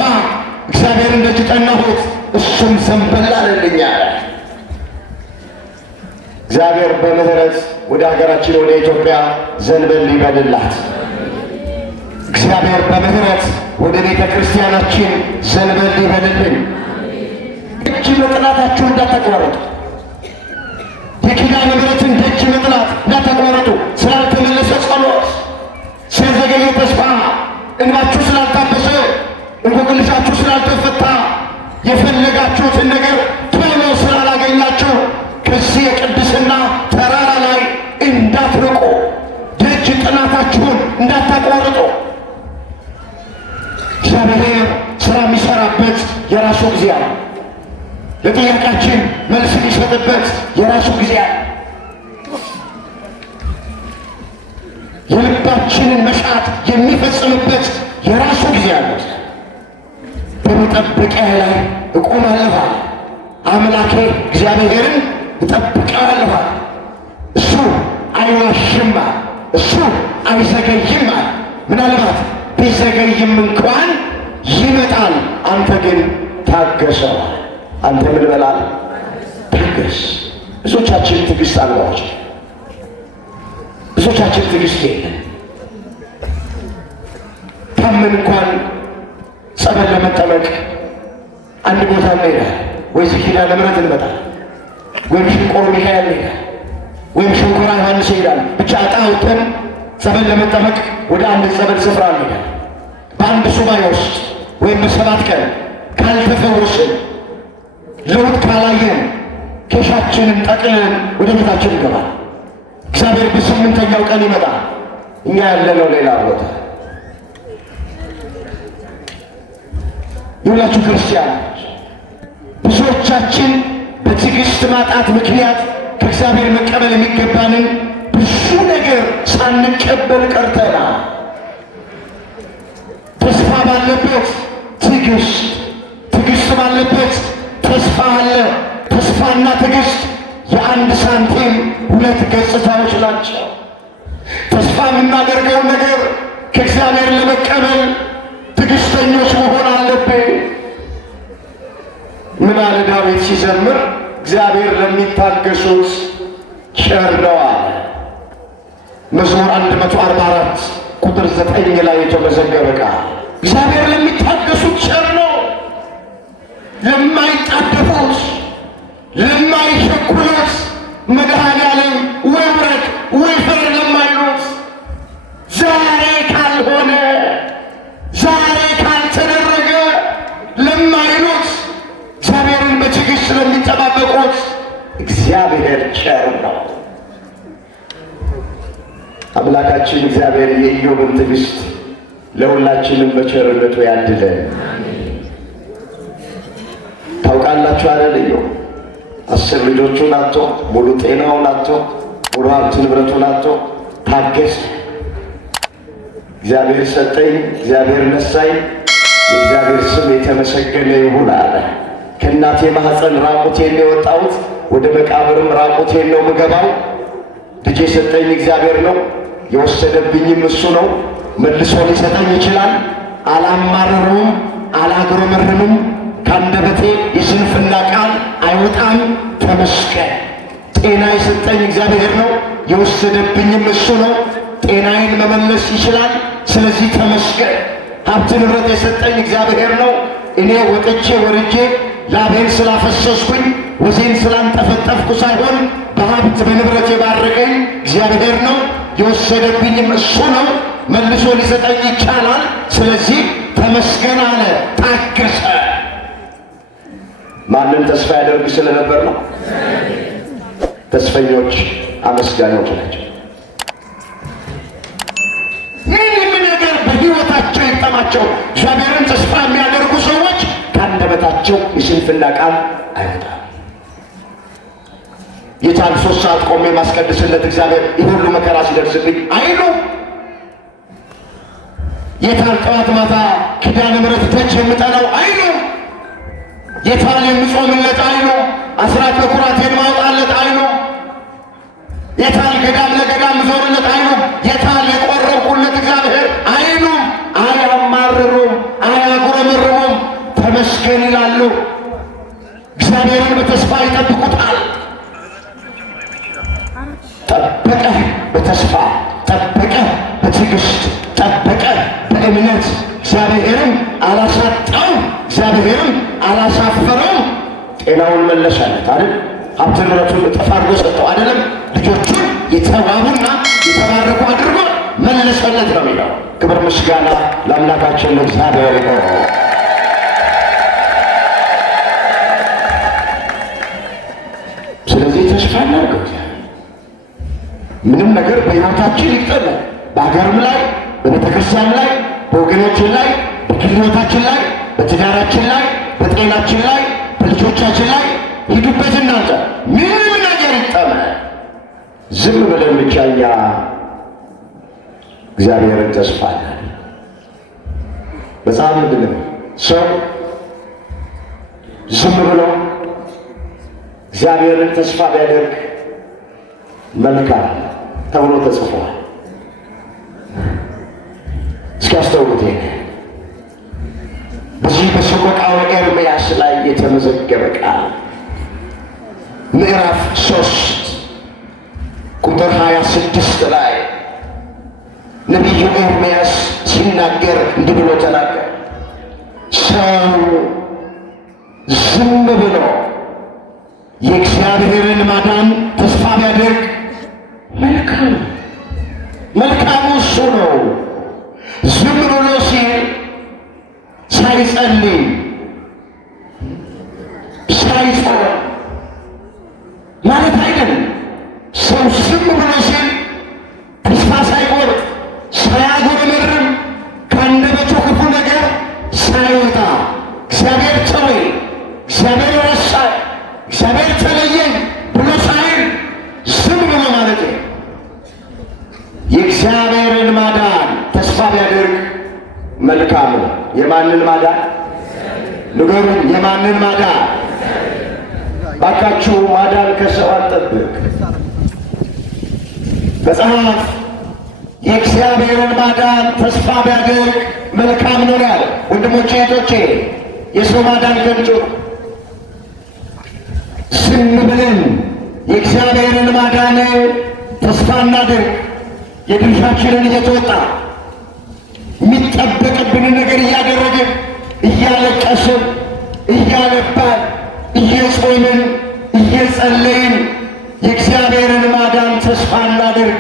እግዚአብሔርን ደጅ ጠናሁት፣ እሱም ዘንበል አለልኝ አለ። እግዚአብሔር በምሕረት ወደ ሀገራችን ወደ ኢትዮጵያ ዘንበል ይበልላት። እግዚአብሔር በምሕረት ወደ ቤተ ክርስቲያናችን ዘንበል ይበልልን። ደጅ መጥናታችሁ እንዳታቋርጡ። የኪዳነ ምሕረትን ደጅ መጥናት እንዳታቋርጡ። ስላልተመለሰ ጸሎት፣ ስለዘገየ ተስፋ፣ እንባችሁ ስላልታበሰ፣ እንቆቅልሻችሁ ስላልተፈታ፣ የፈለጋችሁትን ነገር ቶሎ ስላላገኛችሁ ከዚህ የቅድስና ተራራ ላይ እንዳትርቁ፣ ደጅ ጥናታችሁን እንዳታቋርጡ። እግዚአብሔር ሥራ የሚሠራበት የራሱ ጊዜ አለ። ለጥያቄያችን መልስ የሚሰጥበት የራሱ ጊዜ አለ። የልባችንን መሻት የሚፈጽምበት የራሱ ጊዜ አለ። በመጠበቂያ ላይ እቆማለሁ አለ። አምላኬ እግዚአብሔርን እጠብቀዋለሁ አለ። እሱ አይዋሽም አለ። እሱ አይዘገይም አለ። ምናልባት ቢዘገይም እንኳን ይመጣል፣ አንተ ግን ታገሰው። አንተ ምን በላል? ታገስ። ብዙዎቻችን ትዕግሥት አልባዎች፣ ብዙዎቻችን ትዕግሥት የለን። ታመን እንኳን ጸበል ለመጠመቅ አንድ ቦታ እንሄዳለን፣ ወይ ኪዳነ ምሕረት እንመጣለን፣ ወይም ሽንቆሮ ሚካኤል እንሄዳለን፣ ወይም ሸንኮራ ዮሐንስ እንሄዳለን። ብቻ ዕጣ አውጥተን ጸበል ለመጠመቅ ወደ አንድ ጸበል ስፍራ እንሄዳለን። በአንድ ሱባኤ ውስጥ ወይም በ7 ቀን ካልተፈወስን፣ ለውጥ ካላየን ኬሻችንን ጠቅልለን ወደ ቤታችን እንገባል። እግዚአብሔር በ8ኛው ቀን ይመጣል። እኛ ያለነው ሌላ ቦታ። የሁላችሁ ክርስቲያኖች ብዙዎቻችን በትዕግሥት ማጣት ምክንያት ከእግዚአብሔር መቀበል የሚገባንን ብዙ ነገር ሳንቀበል ቀርተናል። ተስፋ ባለበት ትዕግሥት፣ ትዕግሥት ባለበት ተስፋ አለ። ተስፋና ትዕግሥት የአንድ ሳንቲም ሁለት ገጽታዎች ናቸው። ተስፋ የምናደርገውን ነገር ከእግዚአብሔር ለመቀበል ትዕግሥተኞች መሆን አለብን። ምን አለ ዳዊት ሲዘምር? እግዚአብሔር ለሚታገሱት ቸር ነው አለ። መዝሙር 144 ቁጥር 9 ላይ የተመዘገበ ቃል እግዚአብሔር ለሚታገሱት ቸር ነው፣ ለማይጣደፉት፣ ለማይሸኩሉት፣ መድኃኔዓለም ወይ ውረድ ወይ ፍር ለማይሉት፣ ዛሬ ካልሆነ ዛሬ ካልተደረገ ለማይሉት፣ እግዚአብሔርን በትዕግሥት ለሚጠባበቁት እግዚአብሔር ቸር ነው። አምላካችን እግዚአብሔር የኢዮብን ትዕግሥት ለሁላችንም በቸርነቱ ያድለን። ታውቃላችሁ አይደል? ኢዮብ 10 ልጆቹን አጥቶ ሙሉ ጤናውን አጥቶ ሙሉ ሀብት ንብረቱን አጥቶ ታገሰ። እግዚአብሔር ሰጠኝ፣ እግዚአብሔር ነሳኝ፣ የእግዚአብሔር ስም የተመሰገነ ይሁን አለ። ከእናቴ ማኅፀን ራቁቴን ነው የወጣሁት፣ ወደ መቃብርም ራቁቴን ነው ምገባው። ልጄ የሰጠኝ እግዚአብሔር ነው፣ የወሰደብኝም እሱ ነው። መልሶ ሊሰጠኝ ይችላል። አላማረረውም፣ አላጉረመርምም። ከአንደበቴ የስንፍና ቃል አይወጣም። ተመስገን። ጤና የሰጠኝ እግዚአብሔር ነው፣ የወሰደብኝም እሱ ነው። ጤናዬን መመለስ ይችላል። ስለዚህ ተመስገን። ሀብት ንብረት የሰጠኝ እግዚአብሔር ነው። እኔ ወጥቼ ወርጄ ላቤን ስላፈሰስኩኝ ወዜን ስላንጠፈጠፍኩ ሳይሆን በሀብት በንብረት የባረከኝ እግዚአብሔር ነው። የወሰደብኝም እሱ ነው። መልሶ ሊሰጠኝ ይቻላል። ስለዚህ ተመስገን አለ። ታገሰ። ማንን ተስፋ ያደርግ ስለነበር ነው? ተስፈኞች አመስጋኞች ናቸው። ምንም ነገር በሕይወታቸው የጠማቸው እግዚአብሔርን ተስፋ የሚያደርጉ ሰዎች ከአንደበታቸው የስንፍና ቃል አይወጣም። የታል 3 ሰዓት ቆሜ ማስቀድስለት እግዚአብሔር ይህ ሁሉ መከራ ሲደርስብኝ አይሉ? የታል ጠዋት ማታ ኪዳነ ምሕረት ደጅ የምጠናው አይሉ? የታል የምጾምለት አይሉ? አስራት በኩራቴን ማውጣለት አይሉ? የታል ገዳም ለገዳም ዞርለት አይሉ? የታል የቆረብኩለት እግዚአብሔር አይሉ? አያማርሩም፣ አያጉረመርሙም። ተመስገን ይላሉ። እግዚአብሔርን በተስፋ ይጠብቁታል። ጠበቀ በተስፋ ጠበቀ፣ በትዕግሥት ጠበቀ፣ በእምነት እግዚአብሔርም አላሳጣው፣ እግዚአብሔርም አላሳፈረው። ጤናውን መለሰለት አይደል? ሀብት ንብረቱን እጥፍ አድርጎ ሰጠው አይደለም? ልጆቹን የተዋቡና የተባረኩ አድርጎ መለሰለት ነው የሚለው። ክብር ምስጋና ለአምላካችን ለእግዚአብሔር ይሁን። ስለዚህ ተስፋ እናድርግ። ምንም ነገር በሕይወታችን ይቅጠል፣ በሀገርም ላይ በቤተ ክርስቲያን ላይ በወገኖችን ላይ በግል ሕይወታችን ላይ በትዳራችን ላይ በጤናችን ላይ በልጆቻችን ላይ ሂዱበት እናንተ ምንም ነገር ይጠመ ዝም ብለን ብቻ እኛ እግዚአብሔርን ተስፋ አለን። መጽሐፍ ምንድን ነው? ሰው ዝም ብሎ እግዚአብሔርን ተስፋ ቢያደርግ መልካም ተብሎ ተጽፏል። እስኪ አስተውሉት። በዚህ በሰቆቃወ ኤርምያስ ላይ የተመዘገበ ቃል ምዕራፍ 3 ቁጥር 26 ላይ ነቢዩ ኤርምያስ ሲናገር እንዲህ ብሎ ተናገር። ሰው ዝም ብሎ የእግዚአብሔርን ማዳን ተስፋ ቢያደርግ መልካም መልካሙ እሱ ነው። ዝም ብሎ ሲል ሳይጸልይ ሳይጾም ማለት አይደለም። ሰው ዝም ብሎ ሲል ተስፋ ሳይቆርጥ ሳያጉረመርም ከአንደበቱ ክፉ ነገር ሳይወጣ እግዚአብሔር ተወኝ፣ እግዚአብሔር ረሳኝ፣ እግዚአብሔር ተለየኝ ብሎ ሳይል ዝም ብሎ ማለት ነው። የእግዚአብሔርን ማዳን ተስፋ ቢያደርግ መልካም ነው። የማንን ማዳን ንገሩኝ? የማንን ማዳን? ባካችሁ ማዳን ከሰው አትጠብቅ። መጽሐፍ የእግዚአብሔርን ማዳን ተስፋ ቢያደርግ መልካም ነው ያለ። ወንድሞቼ እህቶቼ፣ የሰው ማዳን ከንቱ ነው። ዝም ብለን የእግዚአብሔርን ማዳን ተስፋ እናድርግ። የድርሻችንን እየተወጣ የሚጠበቅብንን ነገር እያደረግን እያለቀስን እያነባን እየጾምን እየጸለይን የእግዚአብሔርን ማዳን ተስፋ እናድርግ።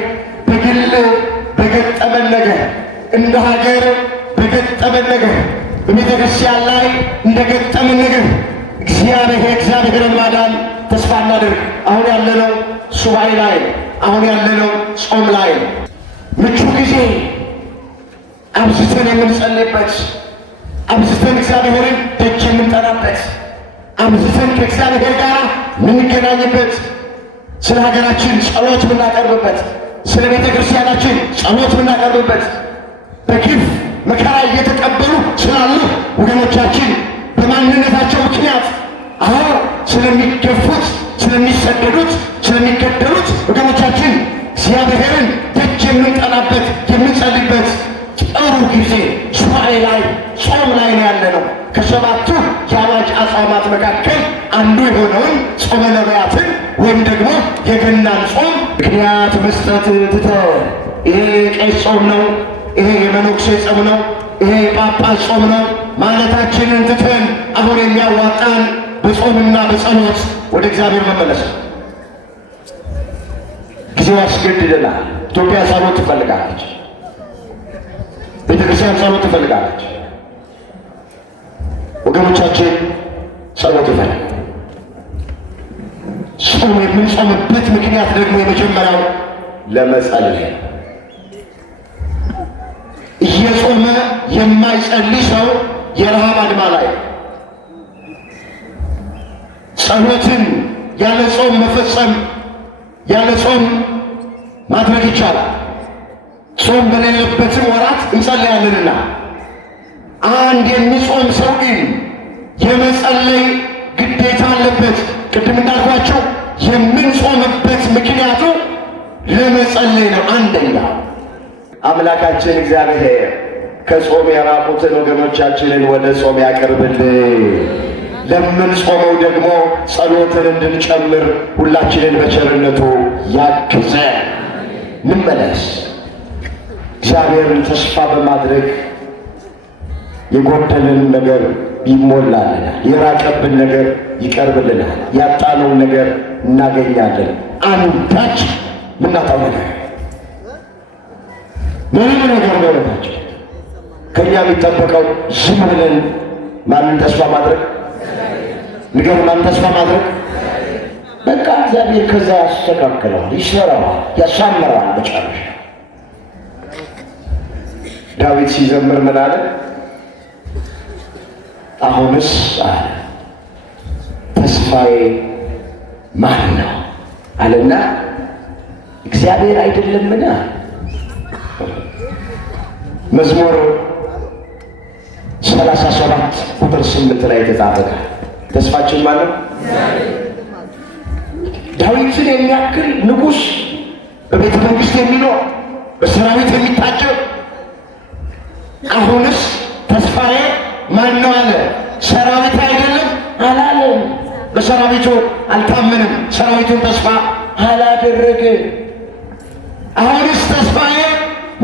በግል በገጠመን ነገር፣ እንደ ሀገር በገጠመን ነገር፣ በቤተ ክርስቲያን ላይ እንደ ገጠመን ነገር እግዚአብሔርን ማዳን ተስፋ እናድርግ። አሁን ያለነው ሱባኤ ላይ፣ አሁን ያለነው ጾም ላይ ምቹ ጊዜ አብዝተን የምንጸልይበት፣ አብዝተን እግዚአብሔርን ደጅ የምንጠራበት፣ አብዝተን ከእግዚአብሔር ጋር የምንገናኝበት፣ ስለ ሀገራችን ጸሎት የምናቀርብበት፣ ስለ ቤተ ክርስቲያናችን ጸሎት የምናቀርብበት፣ በግፍ መከራ እየተቀበሉ ስላሉ ወገኖቻችን በማንነታቸው ምክንያት ስለሚገፉት፣ ስለሚሰደዱት፣ ስለሚገደሉት ወገኖቻችን እግዚአብሔርን ደጅ የምንጠራበት የምንጸልይበት ጥሩ ጊዜ ሱባኤ ላይ ጾም ላይ ነው ያለነው። ከሰባቱ የአዋጅ አጽዋማት መካከል አንዱ የሆነውን ጾመ ነቢያትን ወይም ደግሞ የገናን ጾም ምክንያት መስጠት ትተህ ይሄ የቄስ ጾም ነው፣ ይሄ የመነኩሴ ጾም ነው፣ ይሄ የጳጳስ ጾም ነው ማለታችንን ትተን አሁን የሚያዋጣን በጾምና በጸሎት ወደ እግዚአብሔር መመለስ ነው። ጊዜው ያስገድደናል። ኢትዮጵያ ጸሎት ትፈልጋለች። ቤተ ክርስቲያን ጸሎት ትፈልጋለች። ወገኖቻችን ጸሎት ይፈልጋል። ጾም የምንጾምበት ምክንያት ደግሞ የመጀመሪያው ለመጸለይ። እየጾመ የማይጸልይ ሰው የረሃብ አድማ ላይ። ጸሎትን ያለ ጾም መፈጸም ያለ ጾም ማድረግ ይቻላል። ጾም በሌለበትም ወራት እንጸልያለንና አንድ የሚጾም ሰው ግን የመጸለይ ግዴታ አለበት። ቅድም እንዳልኳቸው የምንጾምበት ምክንያቱ ለመጸለይ ነው። አንደኛ አምላካችን እግዚአብሔር ከጾም የራቁትን ወገኖቻችንን ወደ ጾም ያቀርብልን። ለምንጾመው ደግሞ ጸሎትን እንድንጨምር ሁላችንን በቸርነቱ ያግዘን። እንመለስ። እግዚአብሔርን ተስፋ በማድረግ የጎደለን ነገር ይሞላልናል፣ የራቀብን ነገር ይቀርብልናል፣ ያጣነውን ነገር እናገኛለን። አንዳች ምናጣው ነገር ምንም ነገር በሕይወታችን ከእኛ የሚጠበቀው ዝም ብለን ማንን ተስፋ ማድረግ? ንገሩ፣ ማንን ተስፋ ማድረግ? በቃ እግዚአብሔር ከዛ ያስተካክለዋል፣ ይሰራዋል፣ ያሳምረዋል። መጨረሻ ዳዊት ሲዘምር ምን አለ? አሁንስ አለ ተስፋዬ ማን ነው አለና እግዚአብሔር አይደለምን? መዝሙር 37 ቁጥር 8 ላይ የተጻፈ ተስፋችን ማለት ዳዊትን የሚያክል ንጉሥ በቤተ መንግሥት የሚኖር በሰራዊት የሚታጀብ አሁንስ ተስፋዬ ማን ነው አለ። ሰራዊት አይደለም አላለም። በሰራዊቱ አልታመንም። ሰራዊቱን ተስፋ አላደረገ። አሁንስ ተስፋዬ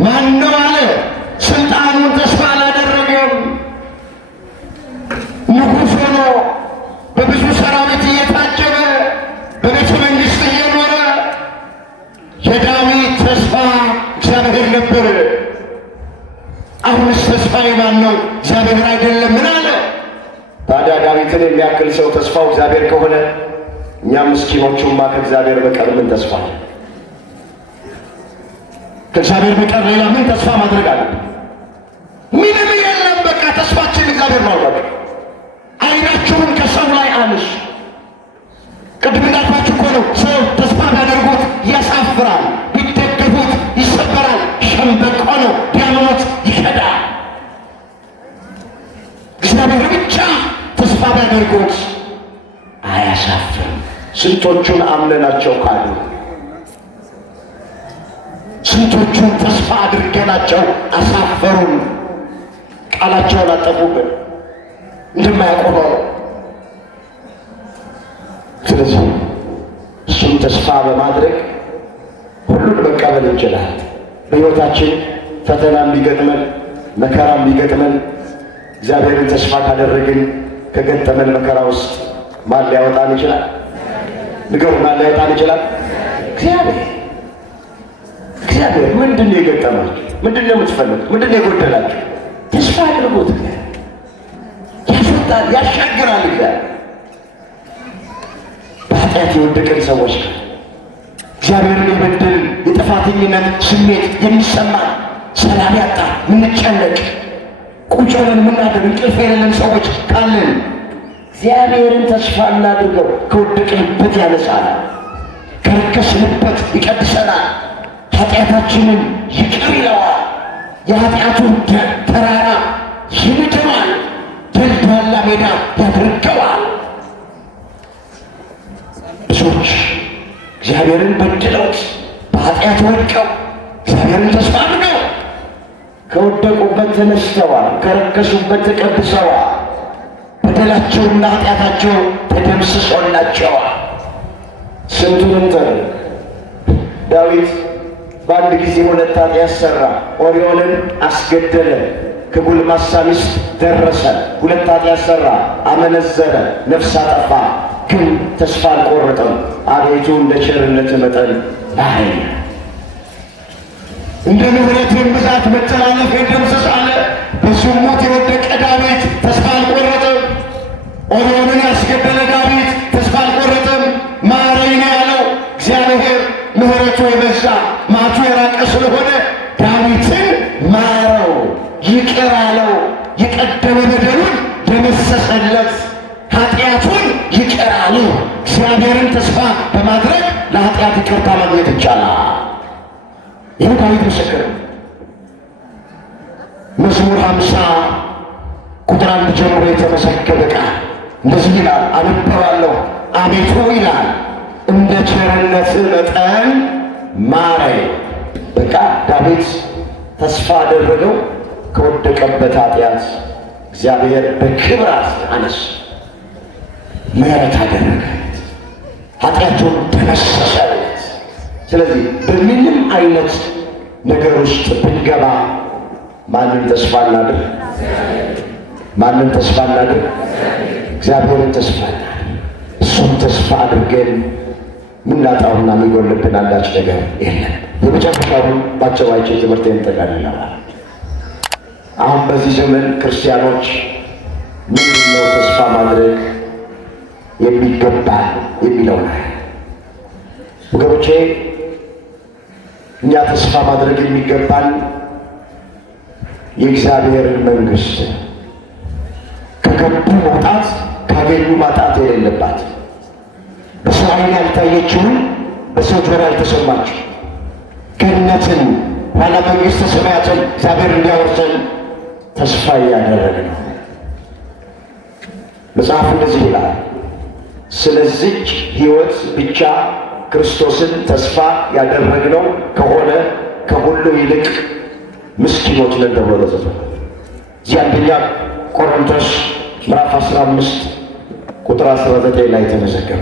ማን ነው አለ። ስልጣኑን ተስፋ አላደረገም። ንጉሥ ሆኖ በብዙ ሰራዊት እየታጀበ በቤተ መንግሥት እየኖረ የዳዊት ተስፋ እግዚአብሔር ነበር። አሁንስ ተስፋዬ ማን ነው? እግዚአብሔር አይደለም ምን አለ። ታዲያ ዳዊትን የሚያክል ሰው ተስፋው እግዚአብሔር ከሆነ እኛ ምስኪኖቹማ ከእግዚአብሔር በቀር ምን ተስፋ? ከእግዚአብሔር በቀር ሌላ ምን ተስፋ ማድረግ አለ? ምንም የለም። በቃ ተስፋችን እግዚአብሔር ነው። በቃ አይናችሁን ከሰው ላይ አንሱ። ቅድም እንዳልኳችሁ እኮ ነው። ሰው ተስፋ ቢያደርጉት ያሳፍራል፣ ቢደገፉት ይሰበራል። ሸምበቆ ነው፣ ዲያብሎስ ይከዳል። እግዚአብሔር ብቻ ተስፋ ቢያደርጉት አያሳፍርም። ስንቶቹን አምነናቸው ካሉ፣ ስንቶቹን ተስፋ አድርገናቸው አሳፈሩን፣ ቃላቸውን አጠፉብን እንደማያቆመው። ስለዚህ እሱም ተስፋ በማድረግ ሁሉን መቀበል እንችላል። በሕይወታችን ፈተና ቢገጥመን መከራ ቢገጥመን እግዚአብሔርን ተስፋ ካደረግን ከገጠመን መከራ ውስጥ ማን ሊያወጣን ይችላል? ንገሩ፣ ማን ሊያወጣን ይችላል? እግዚአብሔር። እግዚአብሔር ምንድን ነው የገጠማችሁ? ምንድን ነው የምትፈልጉት? ምንድን ነው የጎደላችሁ? ተስፋ አድርጎት ያስወጣል፣ ያሻግራል። እግዚአብሔር በኃጢአት የወደቀን ሰዎች ጋር እግዚአብሔርን የበደልን የጥፋተኝነት ስሜት የሚሰማን ሰላም ያጣ ምንጨነቅ ቁጭ ብለን የምናደር እንቅልፍ የሌለን ሰዎች ካለን እግዚአብሔርን ተስፋ እናድርገው። ከወደቅንበት ያነሳናል፣ ከረከስንበት ይቀድሰናል፣ ኃጢአታችንን ይቅር ይለዋል፣ የኃጢአቱን ተራራ ይምድዋል፣ ደልዳላ ሜዳ ያደርገዋል። ብዙዎች እግዚአብሔርን በድለውት በኃጢአት ወድቀው እግዚአብሔርን ተስፋ አድርገው ከወደቁበት ተነስተዋል፣ ከረከሱበት ተቀድሰዋል፣ በደላቸውና ኃጢአታቸው ተደምስሶላቸዋል። ስንቱን እንጠር። ዳዊት በአንድ ጊዜ ሁለት ኃጢአት ሠራ። ኦርዮንን አስገደለ፣ ከጎልማሳ ሚስት ደረሰ። ሁለት ኃጢአት ሠራ፣ አመነዘረ፣ ነፍስ አጠፋ። ግን ተስፋ አልቆረጠም። አቤቱ እንደ ቸርነት መጠን አይ እንደ ምሕረትህም ብዛት መተላለፌን ደምስስ አለ። በዝሙት የወደቀ ዳዊት ተስፋ አልቆረጠም። ኦርዮንን ያስገደለ ዳዊት ተስፋ አልቆረጠም። ማረኝ ነው ያለው። እግዚአብሔር ምሕረቱ የበዛ መዓቱ የራቀ ስለሆነ ዳዊትን ማረው፣ ይቅር አለው። የቀደመ በደሉን ደመሰሰለት፣ ኃጢአቱን ይቅር አሉ። እግዚአብሔርን ተስፋ በማድረግ ለኃጢአት ይቅርታ ማግኘት ይቻላል። ይህ ዳዊት ምስክር። መዝሙር 50 ቁጥር 1 ጀምሮ የተመሰገበ ቃል እንደዚህ ይላል፣ አነበዋለሁ። አቤቱ ይላል እንደ ቸርነት መጠን ማረኝ። በቃ ዳዊት ተስፋ አደረገው። ከወደቀበት ኃጢአት እግዚአብሔር በክብራት አነስ ምሕረት አደረገ፣ ኃጢአቱን ደመሰሰለት። ስለዚህ በምንም አይነት ነገር ውስጥ ብንገባ ማንን ተስፋ እናድርግ? ማንን ተስፋ እናድርግ? እግዚአብሔርን ተስፋ እናድርግ። እሱም ተስፋ አድርገን ምናጣውና የሚጎልብን አንዳች ነገር የለም። የመጨረሻውን ባጭባጭ ትምህርት እንጠቃልለናል። አሁን በዚህ ዘመን ክርስቲያኖች ምንድን ነው ተስፋ ማድረግ የሚገባ የሚለው ነው። ወገኖቼ እኛ ተስፋ ማድረግ የሚገባን የእግዚአብሔርን መንግሥት፣ ከገቡ መውጣት ካገኙ ማጣት የሌለባት፣ በሰው ዓይን ያልታየችውን በሰው ጆሮ ያልተሰማችው ገነትን ኋላ መንግሥተ ሰማያትን እግዚአብሔር እንዲያወርሰን ተስፋ እያደረግን ነው። መጽሐፍ እንደዚህ ይላል፣ ስለዚች ሕይወት ብቻ ክርስቶስን ተስፋ ያደረግነው ከሆነ ከሁሉ ይልቅ ምስኪኖች ነን ተብሎ ተጽፏል። እዚህ አንደኛ ቆሮንቶስ ምዕራፍ 15 ቁጥር 19 ላይ ተመዘገበ።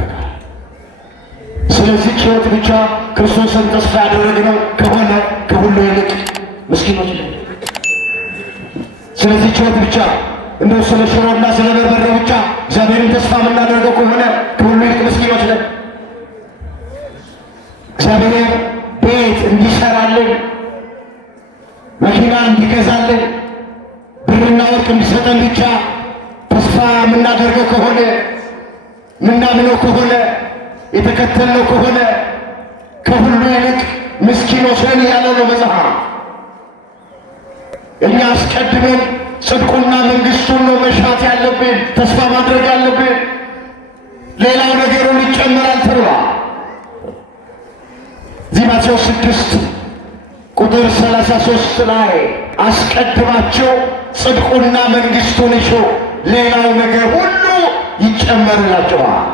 ስለዚህች ሕይወት ብቻ ክርስቶስን ተስፋ ያደረግነው ከሆነ ከሁሉ ይልቅ ምስኪኖች ነን። ስለዚህች ሕይወት ብቻ እንደው ስለ ሽሮና ስለ በርበሬ ብቻ እግዚአብሔርን ተስፋ የምናደርገው ከሆነ ከሁሉ ይልቅ ምስኪኖች ነን። እግዚአብሔር ቤት እንዲሰራልን፣ መኪና እንዲገዛልን፣ ብርና ወርቅ እንዲሰጠን ብቻ ተስፋ የምናደርገው ከሆነ ምናምነው ከሆነ የተከተልነው ከሆነ ከሁሉ ይልቅ ምስኪኖች ነን ያለው ነው መጽሐፍ። እኛ አስቀድመን ጽድቁና መንግሥቱን ነው መሻት ያለብን፣ ተስፋ ማድረግ ያለብን። ሌላው ነገሩን ይጨመራል ተብሏል። እዚህ ማቴዎስ 6 ቁጥር 33 ላይ አስቀድማቸው ጽድቁና መንግሥቱን እሹ፣ ሌላው ነገር ሁሉ ይጨመርላችኋል።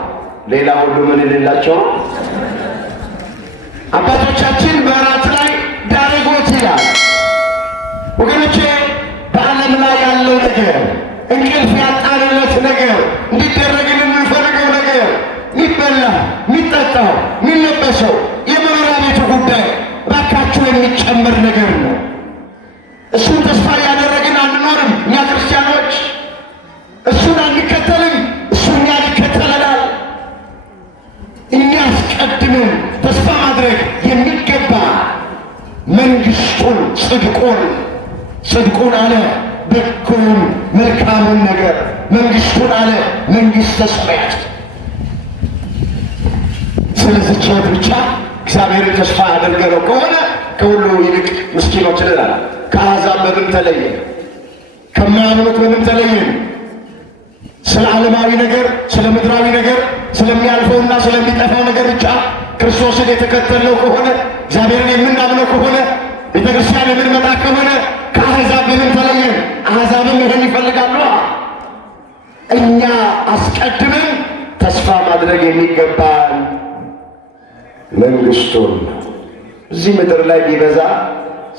ሌላ ሁሉ ምን የሌላቸው አባቶቻችን በራት ላይ ዳረጎት ይላል። ወገኖቼ በዓለም ላይ ያለው ነገር እንቅልፍ ያጣንለት ነገር እንዲደረግልን የምንፈልገው ነገር የሚበላ የሚጠጣው የሚለበሰው የመኖሪያ ቤቱ ጉዳይ እባካችሁ የሚጨመር ነገር ነው። እሱን ተስፋ እያደረግን አንኖርም። እኛ ክርስቲያኖች እሱን አንከተልም፣ እሱ እኛን ይከተለናል። እኛ አስቀድመን ተስፋ ማድረግ የሚገባ መንግሥቱን፣ ጽድቁን አለ በጎውን መልካሙን ነገር፣ መንግሥቱን አለ መንግሥተ ሰማያት። ስለዚህች ሕይወት ብቻ እግዚአብሔርን ተስፋ ያደርገነው ከሆነ ከሁሉ ይልቅ ምስኪኖች ነን። ከአሕዛብ በምን ተለየን? ከማያምኑት በምን ተለየን? ስለ ዓለማዊ ነገር፣ ስለ ምድራዊ ነገር፣ ስለሚያልፈውና ስለሚጠፋው ነገር ብቻ ክርስቶስን የተከተልነው ከሆነ እግዚአብሔርን የምናምነው ከሆነ ቤተ ክርስቲያን የምንመጣ ከሆነ ከአሕዛብ በምን ተለየን? አሕዛብም ይህን ይፈልጋሉ። እኛ አስቀድመን ተስፋ ማድረግ የሚገባን መንግሥቱን ነው። እዚህ ምድር ላይ ቢበዛ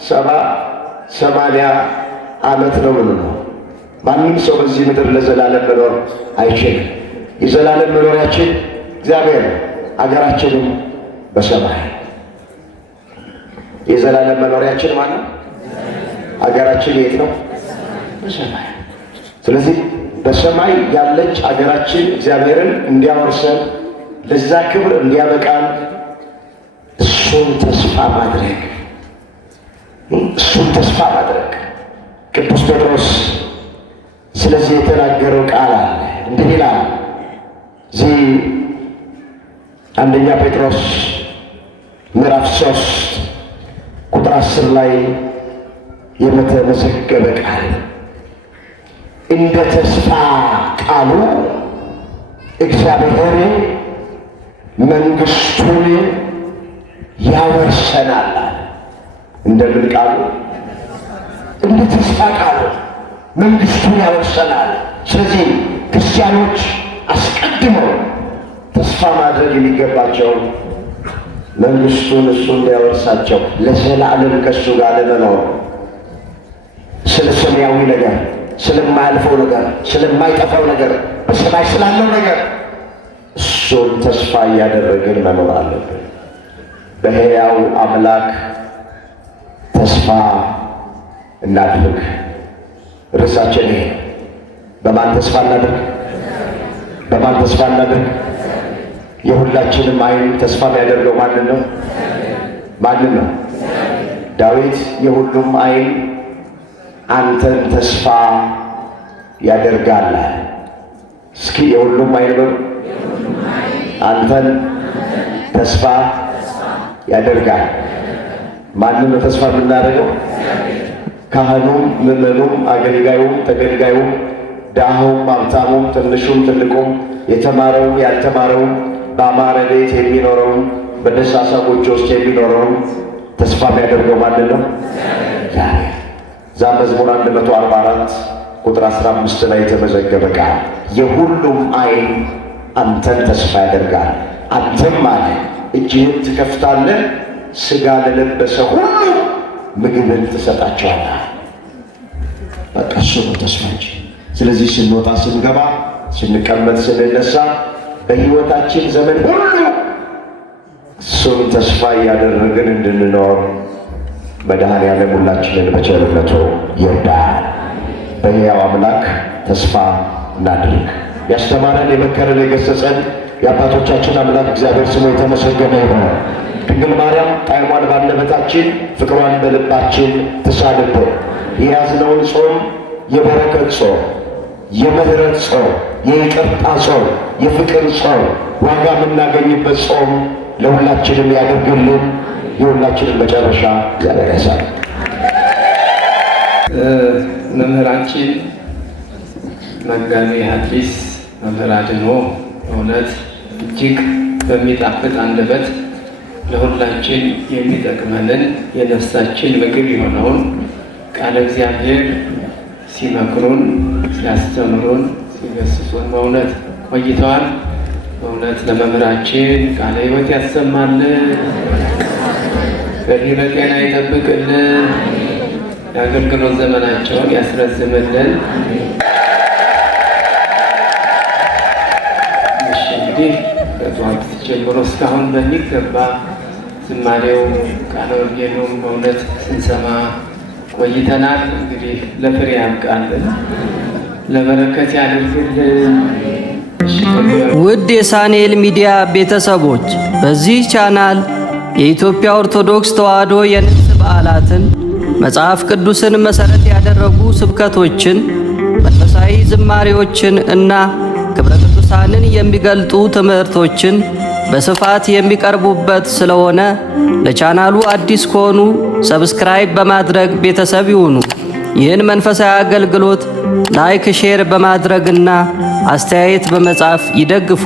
70-80 ዓመት ነው ነው። ማንም ሰው በዚህ ምድር ለዘላለም መኖር አይችልም። የዘላለም መኖሪያችን እግዚአብሔር፣ አገራችንም በሰማይ። የዘላለም መኖሪያችን ማለት አገራችን የት ነው? በሰማይ። ስለዚህ በሰማይ ያለች አገራችን እግዚአብሔርን እንዲያወርሰን ለዛ ክብር እንዲያበቃን እሱን ተስፋ ማድረግ ቅዱስ ጴጥሮስ ስለዚህ የተናገረው ቃል አለ። እንዲህ ይላል። እዚህ አንደኛ ጴጥሮስ ምዕራፍ 3 ቁጥር 10 ላይ የተመዘገበ ቃል እንደ ተስፋ ቃሉ እግዚአብሔር መንግሥቱን ያወርሰናል። እንደምን ቃሉ? እንደ ተስፋ ቃሉ መንግሥቱን ያወርሰናል። ስለዚህ ክርስቲያኖች አስቀድመው ተስፋ ማድረግ የሚገባቸው መንግሥቱን እሱ እንዲያወርሳቸው ለዘላለም ከእሱ ጋር ለመኖር፣ ስለ ሰማያዊ ነገር፣ ስለማያልፈው ነገር፣ ስለማይጠፋው ነገር፣ በሰማይ ስላለው ነገር እሱን ተስፋ እያደረግን መኖር አለብን። በሕያው አምላክ ተስፋ እናድርግ። ርዕሳችን ይሄ። በማን ተስፋ እናድርግ? በማን ተስፋ እናድርግ? የሁላችንም ዓይን ተስፋ የሚያደርገው ማንን ነው? ማንን ነው? ዳዊት የሁሉም ዓይን አንተን ተስፋ ያደርጋል። እስኪ የሁሉም ዓይን በሉ። አንተን ተስፋ ያደርጋል። ማንን ነው ተስፋ የምናደርገው? ካህኑም፣ ምዕመኑም፣ አገልጋዩም፣ ተገልጋዩም፣ ድሃውም፣ ሀብታሙም፣ ትንሹም፣ ትልቁም፣ የተማረውም፣ ያልተማረውም፣ በአማረ ቤት የሚኖረውም፣ በደሳሳ ጎጆ ውስጥ የሚኖረውም ተስፋ የሚያደርገው ማንን ነው? እዛ መዝሙር 144 ቁጥር 15 ላይ የተመዘገበ ቃል የሁሉም ዓይን አንተን ተስፋ ያደርጋል። አንተም አለ እጅህን ትከፍታለህ፣ ሥጋ ለለበሰ ሁሉ ምግብን ትሰጣቸዋለህ። በቃ እሱ ነው ተስፋችን። ስለዚህ ስንወጣ፣ ስንገባ፣ ስንቀመጥ፣ ስንነሳ በሕይወታችን ዘመን ሁሉ እሱን ተስፋ እያደረግን እንድንኖር መድኃኔዓለም ሁላችንን በቸርነቱ ይርዳል። በሕያው አምላክ ተስፋ እናድርግ። ያስተማረን፣ የመከረን፣ የገሰጸን የአባቶቻችን አምላክ እግዚአብሔር ስሙ የተመሰገነ ይሁን። ድንግል ማርያም ጣዕሟን ባንደበታችን ፍቅሯን በልባችን ትሳልብን። የያዝነውን ጾም የበረከት ጾም፣ የምህረት ጾም፣ የይቅርታ ጾም፣ የፍቅር ጾም፣ ዋጋ የምናገኝበት ጾም ለሁላችንም ያደርግልን። የሁላችንም መጨረሻ እግዚአብሔር ያሳል። መምህራችን መጋቤ ሐዲስ መምህር አድኖ በእውነት እጅግ በሚጣፍጥ አንደበት ለሁላችን የሚጠቅመንን የነፍሳችን ምግብ የሆነውን ቃለ እግዚአብሔር ሲመክሩን፣ ሲያስተምሩን፣ ሲገስጹን በእውነት ቆይተዋል። በእውነት ለመምህራችን ቃለ ሕይወት ያሰማልን፣ በዕድሜ በጤና ይጠብቅልን፣ የአገልግሎት ዘመናቸውን ያስረዝምልን። እንግዲህ ከጠዋት ጀምሮ እስካሁን በሚገባ ዝማሬው ቃለ ወንጌሉም በእውነት ስንሰማ ቆይተናል። እንግዲህ ለፍሬ ያብቃልን፣ ለበረከት ያድርግልን። ውድ የሳንኤል ሚዲያ ቤተሰቦች በዚህ ቻናል የኢትዮጵያ ኦርቶዶክስ ተዋሕዶ የንግስ በዓላትን፣ መጽሐፍ ቅዱስን መሠረት ያደረጉ ስብከቶችን፣ መንፈሳዊ ዝማሬዎችን እና ክብረ ቅዱሳንን የሚገልጡ ትምህርቶችን በስፋት የሚቀርቡበት ስለሆነ ለቻናሉ አዲስ ከሆኑ ሰብስክራይብ በማድረግ ቤተሰብ ይሁኑ። ይህን መንፈሳዊ አገልግሎት ላይክ፣ ሼር በማድረግና አስተያየት በመጻፍ ይደግፉ።